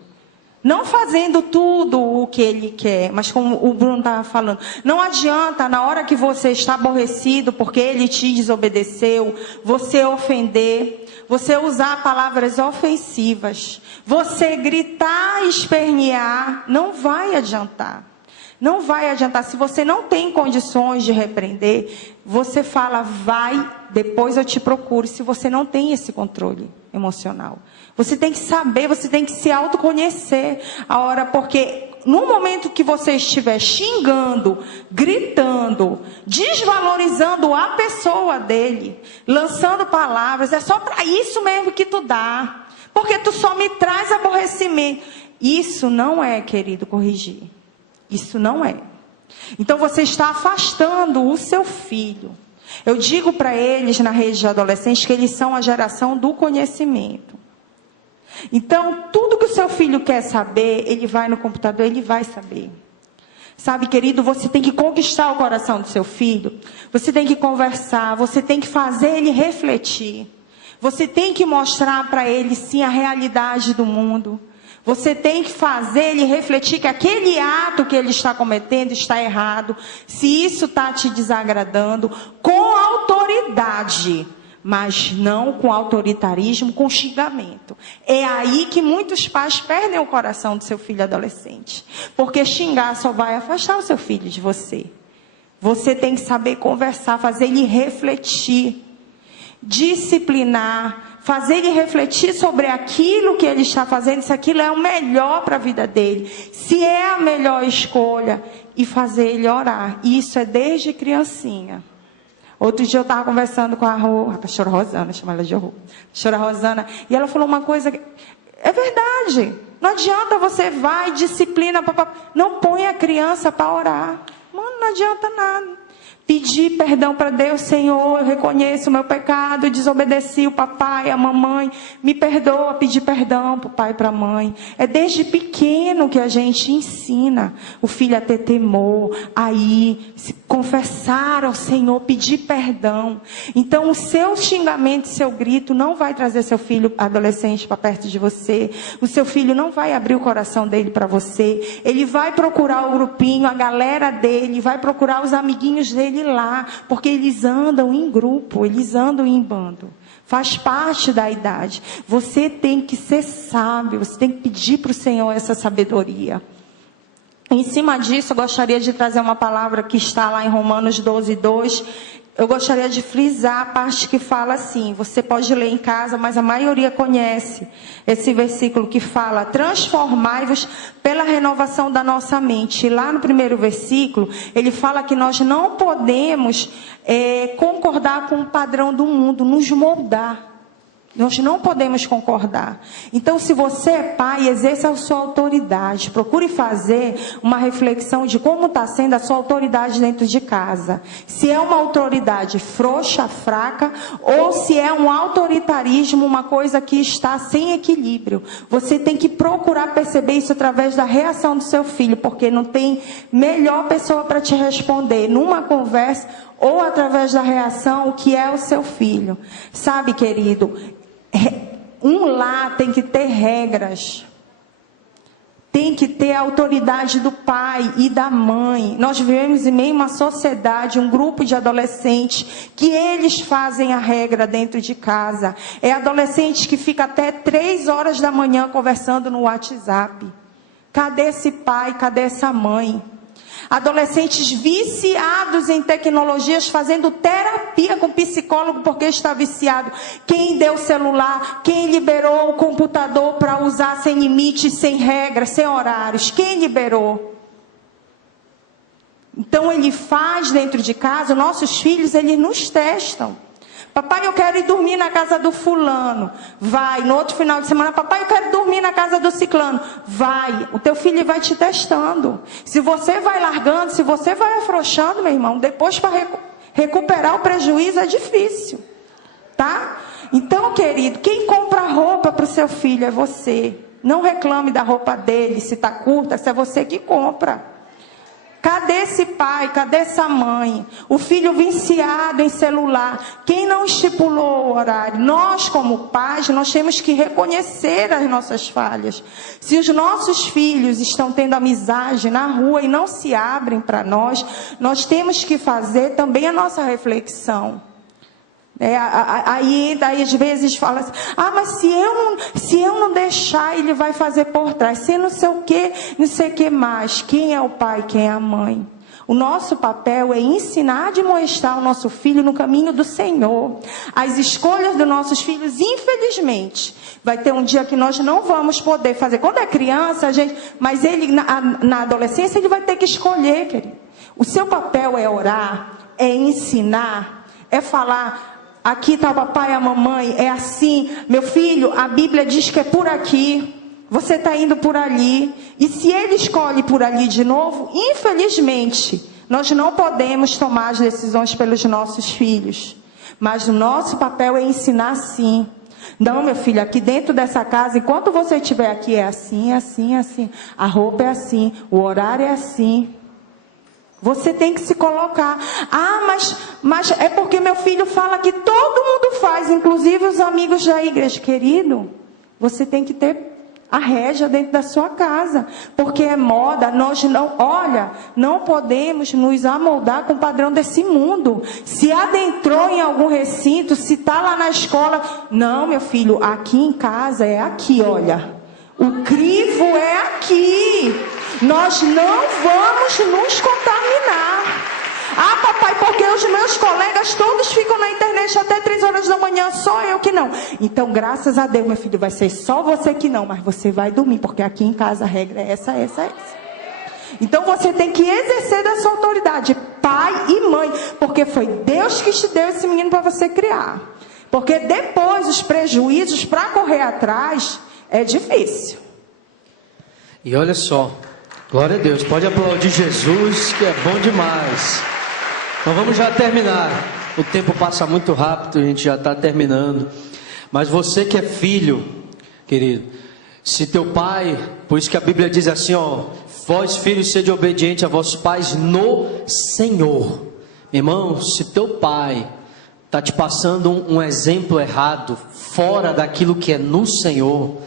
Não fazendo tudo o que ele quer, mas como o Bruno estava falando, não adianta na hora que você está aborrecido porque ele te desobedeceu, você ofender, você usar palavras ofensivas, você gritar e espernear, não vai adiantar. Não vai adiantar. Se você não tem condições de repreender, você fala, vai, depois eu te procuro, se você não tem esse controle emocional. Você tem que saber, você tem que se autoconhecer a hora, porque no momento que você estiver xingando, gritando, desvalorizando a pessoa dele, lançando palavras, é só para isso mesmo que tu dá, porque tu só me traz aborrecimento. Isso não é, querido, corrigir. Isso não é. Então você está afastando o seu filho. Eu digo para eles na rede de adolescentes que eles são a geração do conhecimento. Então, tudo que o seu filho quer saber, ele vai no computador, ele vai saber. Sabe, querido, você tem que conquistar o coração do seu filho. Você tem que conversar, você tem que fazer ele refletir. Você tem que mostrar para ele, sim, a realidade do mundo. Você tem que fazer ele refletir que aquele ato que ele está cometendo está errado. Se isso está te desagradando, com autoridade. mas não com autoritarismo, com xingamento. É aí que muitos pais perdem o coração do seu filho adolescente, porque xingar só vai afastar o seu filho de você. Você tem que saber conversar, fazer ele refletir, disciplinar, fazer ele refletir sobre aquilo que ele está fazendo, se aquilo é o melhor para a vida dele, se é a melhor escolha, e fazer ele orar. Isso é desde criancinha. Outro dia eu estava conversando com a pastora Rosana, chama ela de Rô, pastora Rosana, e ela falou uma coisa, é verdade, não adianta você vai, disciplina, não põe a criança para orar. Mano, não adianta nada. Pedir perdão para Deus, Senhor, eu reconheço o meu pecado, desobedeci o papai, a mamãe, me perdoa, pedir perdão para o pai e para a mãe. É desde pequeno que a gente ensina o filho a ter temor, a ir, se confessar ao Senhor, pedir perdão. Então o seu xingamento, seu grito não vai trazer seu filho adolescente para perto de você. O seu filho não vai abrir o coração dele para você. Ele vai procurar o grupinho, a galera dele, vai procurar os amiguinhos dele lá, porque eles andam em grupo, eles andam em bando. Faz parte da idade. Você tem que ser sábio, você tem que pedir para o Senhor essa sabedoria. Em cima disso, eu gostaria de trazer uma palavra que está lá em Romanos 12:2. Eu gostaria de frisar a parte que fala assim, você pode ler em casa, mas a maioria conhece esse versículo que fala, transformai-vos pela renovação da nossa mente. E lá no primeiro versículo, ele fala que nós não podemos concordar com o padrão do mundo, nos moldar. Nós não podemos concordar. Então, se você é pai, exerça a sua autoridade. Procure fazer uma reflexão de como está sendo a sua autoridade dentro de casa. Se é uma autoridade frouxa, fraca, ou se é um autoritarismo, uma coisa que está sem equilíbrio. Você tem que procurar perceber isso através da reação do seu filho, porque não tem melhor pessoa para te responder numa conversa ou através da reação, o que é o seu filho. Sabe, querido, um lar tem que ter regras. Tem que ter a autoridade do pai e da mãe. Nós vivemos em meio a uma sociedade, um grupo de adolescentes, que eles fazem a regra dentro de casa. É adolescente que fica até 3 horas da manhã conversando no WhatsApp. Cadê esse pai? Cadê essa mãe? Adolescentes viciados em tecnologias, fazendo terapia com psicólogo porque está viciado. Quem deu o celular? Quem liberou o computador para usar sem limites, sem regras, sem horários? Quem liberou? Então ele faz dentro de casa, nossos filhos, eles nos testam. Papai, eu quero ir dormir na casa do fulano. Vai. No outro final de semana, papai, eu quero dormir na casa do ciclano. Vai. O teu filho vai te testando. Se você vai largando, se você vai afrouxando, meu irmão, depois para recuperar o prejuízo é difícil. Tá? Então, querido, quem compra roupa para o seu filho é você. Não reclame da roupa dele, se está curta, se é você que compra. Cadê esse pai? Cadê essa mãe? O filho viciado em celular. Quem não estipulou o horário? Nós, como pais, nós temos que reconhecer as nossas falhas. Se os nossos filhos estão tendo amizade na rua e não se abrem para nós, nós temos que fazer também a nossa reflexão. Aí às vezes fala assim, mas se eu não deixar, ele vai fazer por trás, se não sei o que mais. Quem é o pai, quem é a mãe? O nosso papel é ensinar, admoestar o nosso filho no caminho do Senhor. As escolhas dos nossos filhos, infelizmente, vai ter um dia que nós não vamos poder fazer. Quando é criança, mas ele na adolescência, ele vai ter que escolher, querido. O seu papel é orar, é ensinar, é falar... Aqui está o papai e a mamãe, é assim, meu filho, a Bíblia diz que é por aqui, você está indo por ali, e se ele escolhe por ali de novo, infelizmente, nós não podemos tomar as decisões pelos nossos filhos, mas o nosso papel é ensinar sim. Não, meu filho, aqui dentro dessa casa, enquanto você estiver aqui, é assim, é assim, é assim, a roupa é assim, o horário é assim. Você tem que se colocar. Mas é porque meu filho fala que todo mundo faz, inclusive os amigos da igreja. Querido, você tem que ter a rédea dentro da sua casa, porque é moda. Nós não podemos nos amoldar com o padrão desse mundo. Se adentrou em algum recinto, se está lá na escola, não, meu filho, aqui em casa é aqui, olha, o crivo é aqui, nós não vamos nos contaminar. Ah, papai, porque os meus colegas todos ficam na internet até 3 horas da manhã, só eu que não. Então, graças a Deus, meu filho, vai ser só você que não, mas você vai dormir, porque aqui em casa a regra é essa. Então, você tem que exercer da sua autoridade, pai e mãe, porque foi Deus que te deu esse menino para você criar. Porque depois, os prejuízos para correr atrás é difícil. E olha só, glória a Deus, pode aplaudir Jesus, que é bom demais. Então vamos já terminar. O tempo passa muito rápido, a gente já está terminando. Mas você que é filho, querido, se teu pai, por isso que a Bíblia diz assim, ó, vós filhos sede obedientes a vossos pais no Senhor. Meu irmão, se teu pai está te passando um exemplo errado, fora daquilo que é no Senhor,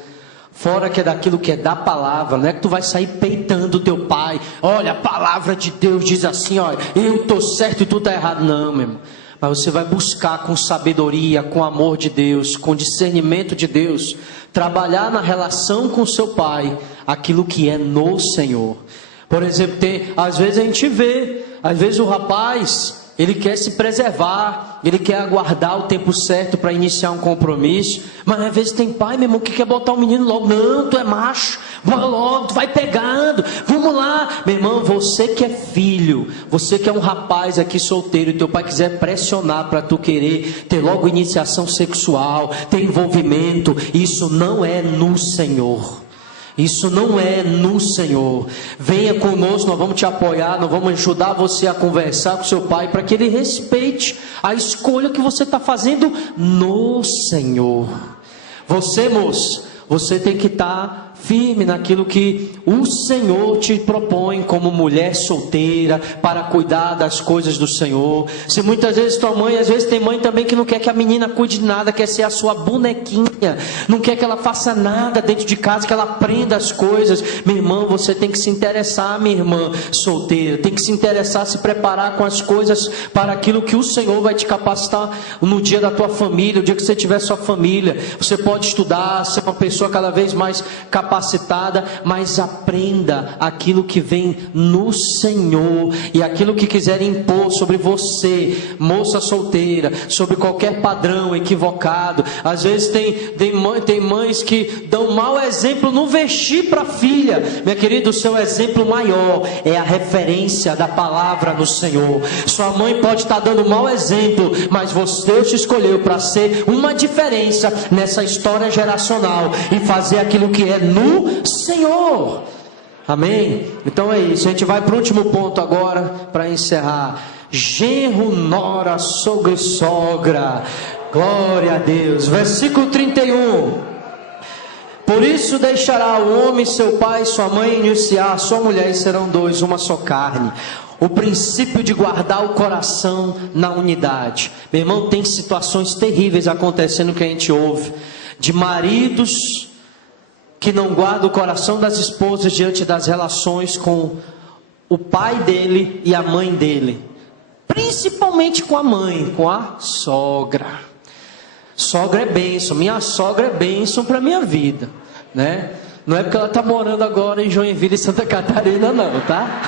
fora que é daquilo que é da palavra, não é que tu vai sair peitando o teu pai, olha, a palavra de Deus diz assim, olha, eu estou certo e tu está errado, não, meu irmão. Mas você vai buscar com sabedoria, com amor de Deus, com discernimento de Deus, trabalhar na relação com seu pai, aquilo que é no Senhor. Por exemplo, às vezes a gente vê, às vezes o rapaz, ele quer se preservar, ele quer aguardar o tempo certo para iniciar um compromisso, mas às vezes tem pai, meu irmão, que quer botar o menino logo, não, tu é macho, bora logo, tu vai pegando, vamos lá, meu irmão, você que é filho, você que é um rapaz aqui solteiro, e teu pai quiser pressionar para tu querer ter logo iniciação sexual, ter envolvimento, isso não é no Senhor. Isso não é no Senhor. Venha conosco, nós vamos te apoiar, nós vamos ajudar você a conversar com seu pai, para que ele respeite a escolha que você está fazendo no Senhor. Você, moço, você tem que estar firme naquilo que o Senhor te propõe como mulher solteira, para cuidar das coisas do Senhor. Se muitas vezes tua mãe, às vezes tem mãe também que não quer que a menina cuide de nada, quer ser a sua bonequinha, não quer que ela faça nada dentro de casa, que ela aprenda as coisas. Meu irmão, você tem que se interessar, minha irmã solteira, tem que se interessar, se preparar com as coisas para aquilo que o Senhor vai te capacitar no dia da tua família, o dia que você tiver sua família. Você pode estudar, ser uma pessoa cada vez mais capacitada, mas aprenda aquilo que vem no Senhor, e aquilo que quiser impor sobre você, moça solteira, sobre qualquer padrão equivocado. Às vezes tem mães que dão mau exemplo no vestir para a filha. Minha querida, o seu exemplo maior é a referência da palavra no Senhor. Sua mãe pode estar dando mau exemplo, mas Deus te escolheu para ser uma diferença nessa história geracional e fazer aquilo que é no Senhor. Amém? Então é isso, a gente vai para o último ponto agora, para encerrar. Genro, nora, sogro e sogra. Glória a Deus. Versículo 31. Por isso deixará o homem seu pai e sua mãe, iniciar a sua mulher, e serão dois, uma só carne. O princípio de guardar o coração na unidade. Meu irmão, tem situações terríveis acontecendo que a gente ouve, de maridos que não guardam o coração das esposas diante das relações com o pai dele e a mãe dele, principalmente com a mãe, com a sogra. Sogra é bênção, minha sogra é bênção para a minha vida, né? Não é porque ela está morando agora em Joinville, Santa Catarina, não, tá?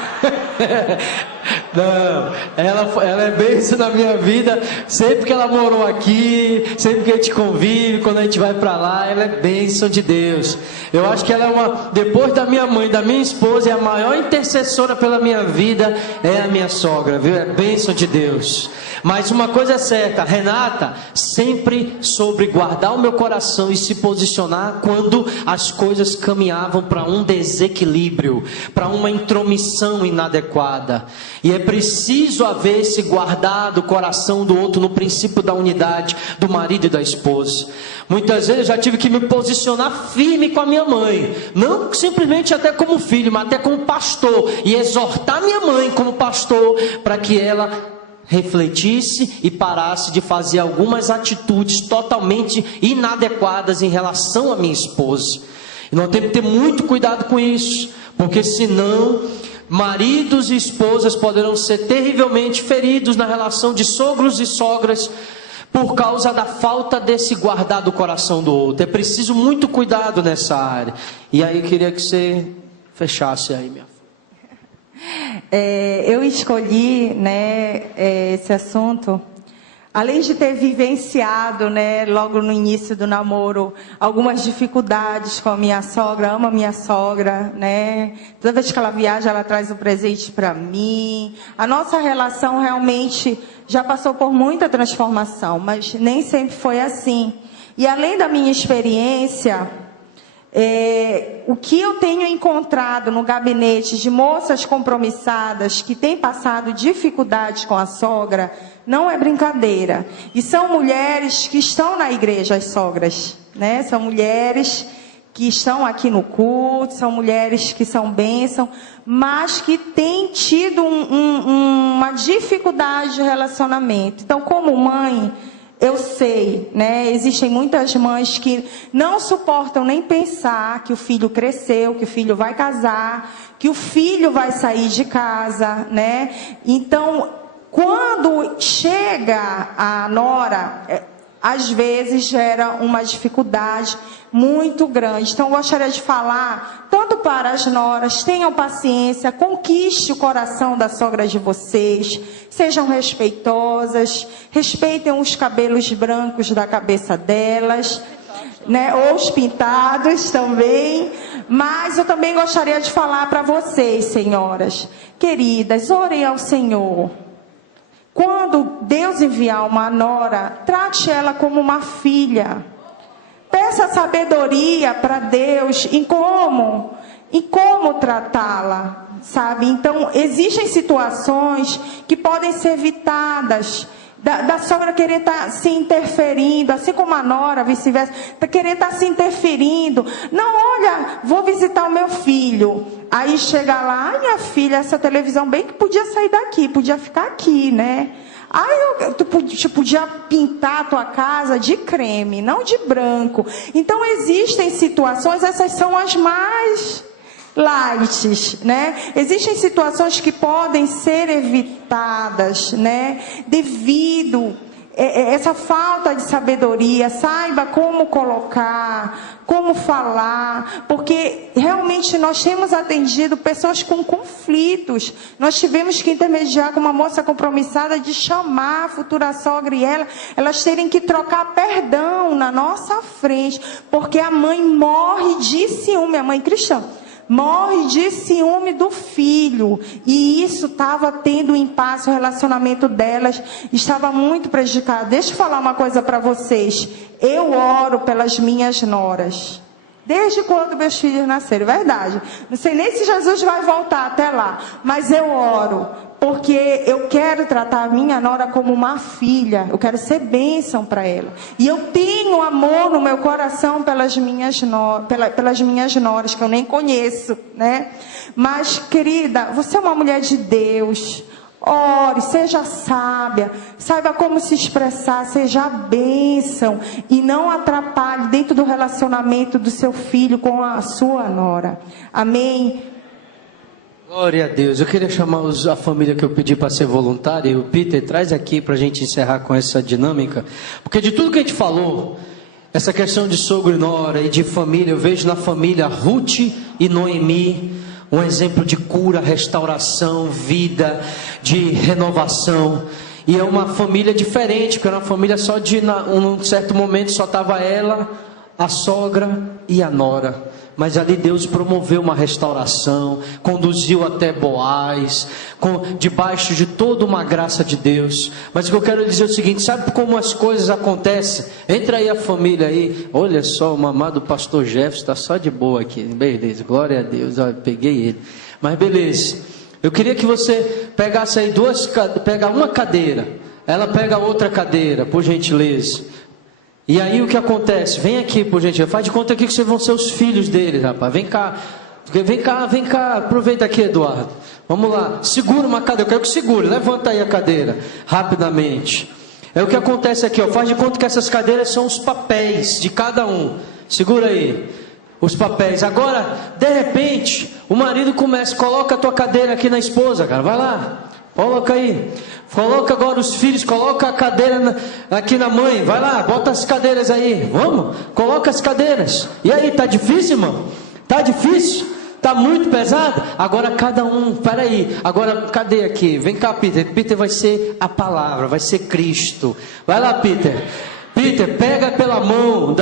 Não, ela é bênção na minha vida, sempre que ela morou aqui, sempre que a gente convive, quando a gente vai para lá, ela é bênção de Deus. Eu acho que ela é depois da minha mãe, da minha esposa, é a maior intercessora pela minha vida, é a minha sogra, viu? É bênção de Deus. Mas uma coisa é certa, Renata sempre soube guardar o meu coração e se posicionar quando as coisas caminhavam para um desequilíbrio, para uma intromissão inadequada. E é preciso haver esse guardar do coração do outro no princípio da unidade do marido e da esposa. Muitas vezes eu já tive que me posicionar firme com a minha mãe, não simplesmente até como filho, mas até como pastor, e exortar minha mãe como pastor, para que ela refletisse e parasse de fazer algumas atitudes totalmente inadequadas em relação à minha esposa. E nós temos que ter muito cuidado com isso, porque senão maridos e esposas poderão ser terrivelmente feridos na relação de sogros e sogras, por causa da falta desse guardar do coração do outro. É preciso muito cuidado nessa área. E aí eu queria que você fechasse aí, minha Eu escolhi, né, esse assunto, além de ter vivenciado, né, logo no início do namoro, algumas dificuldades com a minha sogra. Amo a minha sogra, né? Toda vez que ela viaja, ela traz um presente para mim. A nossa relação realmente já passou por muita transformação, mas nem sempre foi assim. E além da minha experiência, o que eu tenho encontrado no gabinete de moças compromissadas que têm passado dificuldades com a sogra, não é brincadeira. E são mulheres que estão na igreja, as sogras, né? São mulheres que estão aqui no culto, são mulheres que são bênção, mas que têm tido uma dificuldade de relacionamento. Então, como mãe, eu sei, né? Existem muitas mães que não suportam nem pensar que o filho cresceu, que o filho vai casar, que o filho vai sair de casa, né? Então, quando chega a nora, às vezes gera uma dificuldade muito grande. Então, eu gostaria de falar, tanto para as noras, tenham paciência, conquiste o coração da sogra de vocês, sejam respeitosas, respeitem os cabelos brancos da cabeça delas, né, ou os pintados também. Mas eu também gostaria de falar para vocês, senhoras, queridas, orem ao Senhor. Quando Deus enviar uma nora, trate ela como uma filha. Peça sabedoria para Deus em como tratá-la, sabe? Então, existem situações que podem ser evitadas. Da sogra querer estar se interferindo, assim como a nora, vice-versa, querer estar se interferindo. Não, olha, vou visitar o meu filho. Aí chega lá, ai minha filha, essa televisão bem que podia sair daqui, podia ficar aqui, né? Ai, tu podia pintar a tua casa de creme, não de branco. Então existem situações, essas são as mais light, né? Existem situações que podem ser evitadas, né? Devido essa falta de sabedoria, saiba como colocar, como falar, porque realmente nós temos atendido pessoas com conflitos. Nós tivemos que intermediar com uma moça compromissada de chamar a futura sogra e elas terem que trocar perdão na nossa frente, porque a mãe morre de ciúme, a mãe cristã. Morre de ciúme do filho. E isso estava tendo um impasse, o relacionamento delas estava muito prejudicado. Deixa eu falar uma coisa para vocês. Eu oro pelas minhas noras. Desde quando meus filhos nasceram, verdade. Não sei nem se Jesus vai voltar até lá. Mas eu oro, porque eu quero tratar a minha nora como uma filha. Eu quero ser bênção para ela. E eu tenho amor no meu coração pelas minhas noras, que eu nem conheço, né? Mas, querida, você é uma mulher de Deus. Ore, seja sábia, saiba como se expressar, seja a bênção e não atrapalhe dentro do relacionamento do seu filho com a sua nora. Amém? Glória a Deus. Eu queria chamar a família que eu pedi para ser voluntária. E o Peter, traz aqui para a gente encerrar com essa dinâmica. Porque de tudo que a gente falou, essa questão de sogro e nora e de família, eu vejo na família Ruth e Noemi um exemplo de cura, restauração, vida, de renovação. E é uma família diferente, porque era uma família só num certo momento só estava ela, a sogra e a nora. Mas ali Deus promoveu uma restauração, conduziu até Boaz, debaixo de toda uma graça de Deus. Mas o que eu quero dizer é o seguinte, sabe como as coisas acontecem? Entra aí a família aí, olha só, o amado pastor Jefferson está só de boa aqui, beleza, glória a Deus, olha, peguei ele. Mas beleza, eu queria que você pegasse aí pega uma cadeira, ela pega outra cadeira, por gentileza. E aí o que acontece? Vem aqui, por gentileza. Faz de conta aqui que vocês vão ser os filhos deles, rapaz. Vem cá. Vem cá. Aproveita aqui, Eduardo. Vamos lá. Segura uma cadeira. Eu quero que segure. Levanta aí a cadeira. Rapidamente. É o que acontece aqui, ó. Faz de conta que essas cadeiras são os papéis de cada um. Segura aí. os papéis. Agora, de repente, o marido começa, coloca a tua cadeira aqui na esposa, cara, vai lá, coloca aí. Coloca agora os filhos, coloca a cadeira aqui na mãe, vai lá, bota as cadeiras aí, vamos, coloca as cadeiras. E aí, tá difícil, irmão? Tá difícil? Tá muito pesado? Agora cada um, peraí, agora cadê aqui? Vem cá, Peter. Peter vai ser a palavra, vai ser Cristo. Vai lá, Peter. Peter, pega pela mão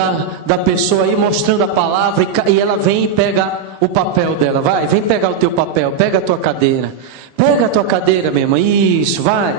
da pessoa aí, mostrando a palavra, e ela vem e pega o papel dela. Vai, vem pegar o teu papel, pega a tua cadeira. Pega a tua cadeira, minha irmã, isso, vai.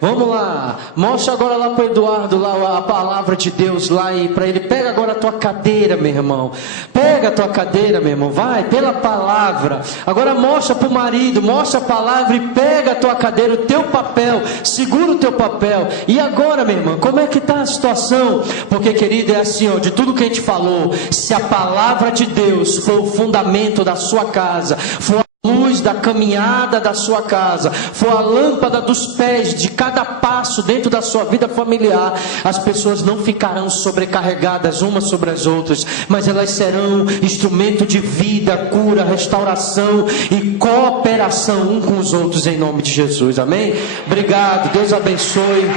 Vamos lá, mostra agora lá para o Eduardo lá, a palavra de Deus lá e para ele, pega agora a tua cadeira, meu irmão, pega a tua cadeira, meu irmão, vai, pela palavra. Agora mostra para o marido, mostra a palavra e pega a tua cadeira, o teu papel, segura o teu papel. E agora, minha irmã, como é que está a situação? Porque, querido, é assim, ó, de tudo que a gente falou, se a palavra de Deus for o fundamento da sua casa, for a luz da caminhada da sua casa, for a lâmpada dos pés de cada passo dentro da sua vida familiar, as pessoas não ficarão sobrecarregadas umas sobre as outras, mas elas serão instrumento de vida, cura, restauração e cooperação um com os outros, em nome de Jesus, amém? Obrigado, Deus abençoe.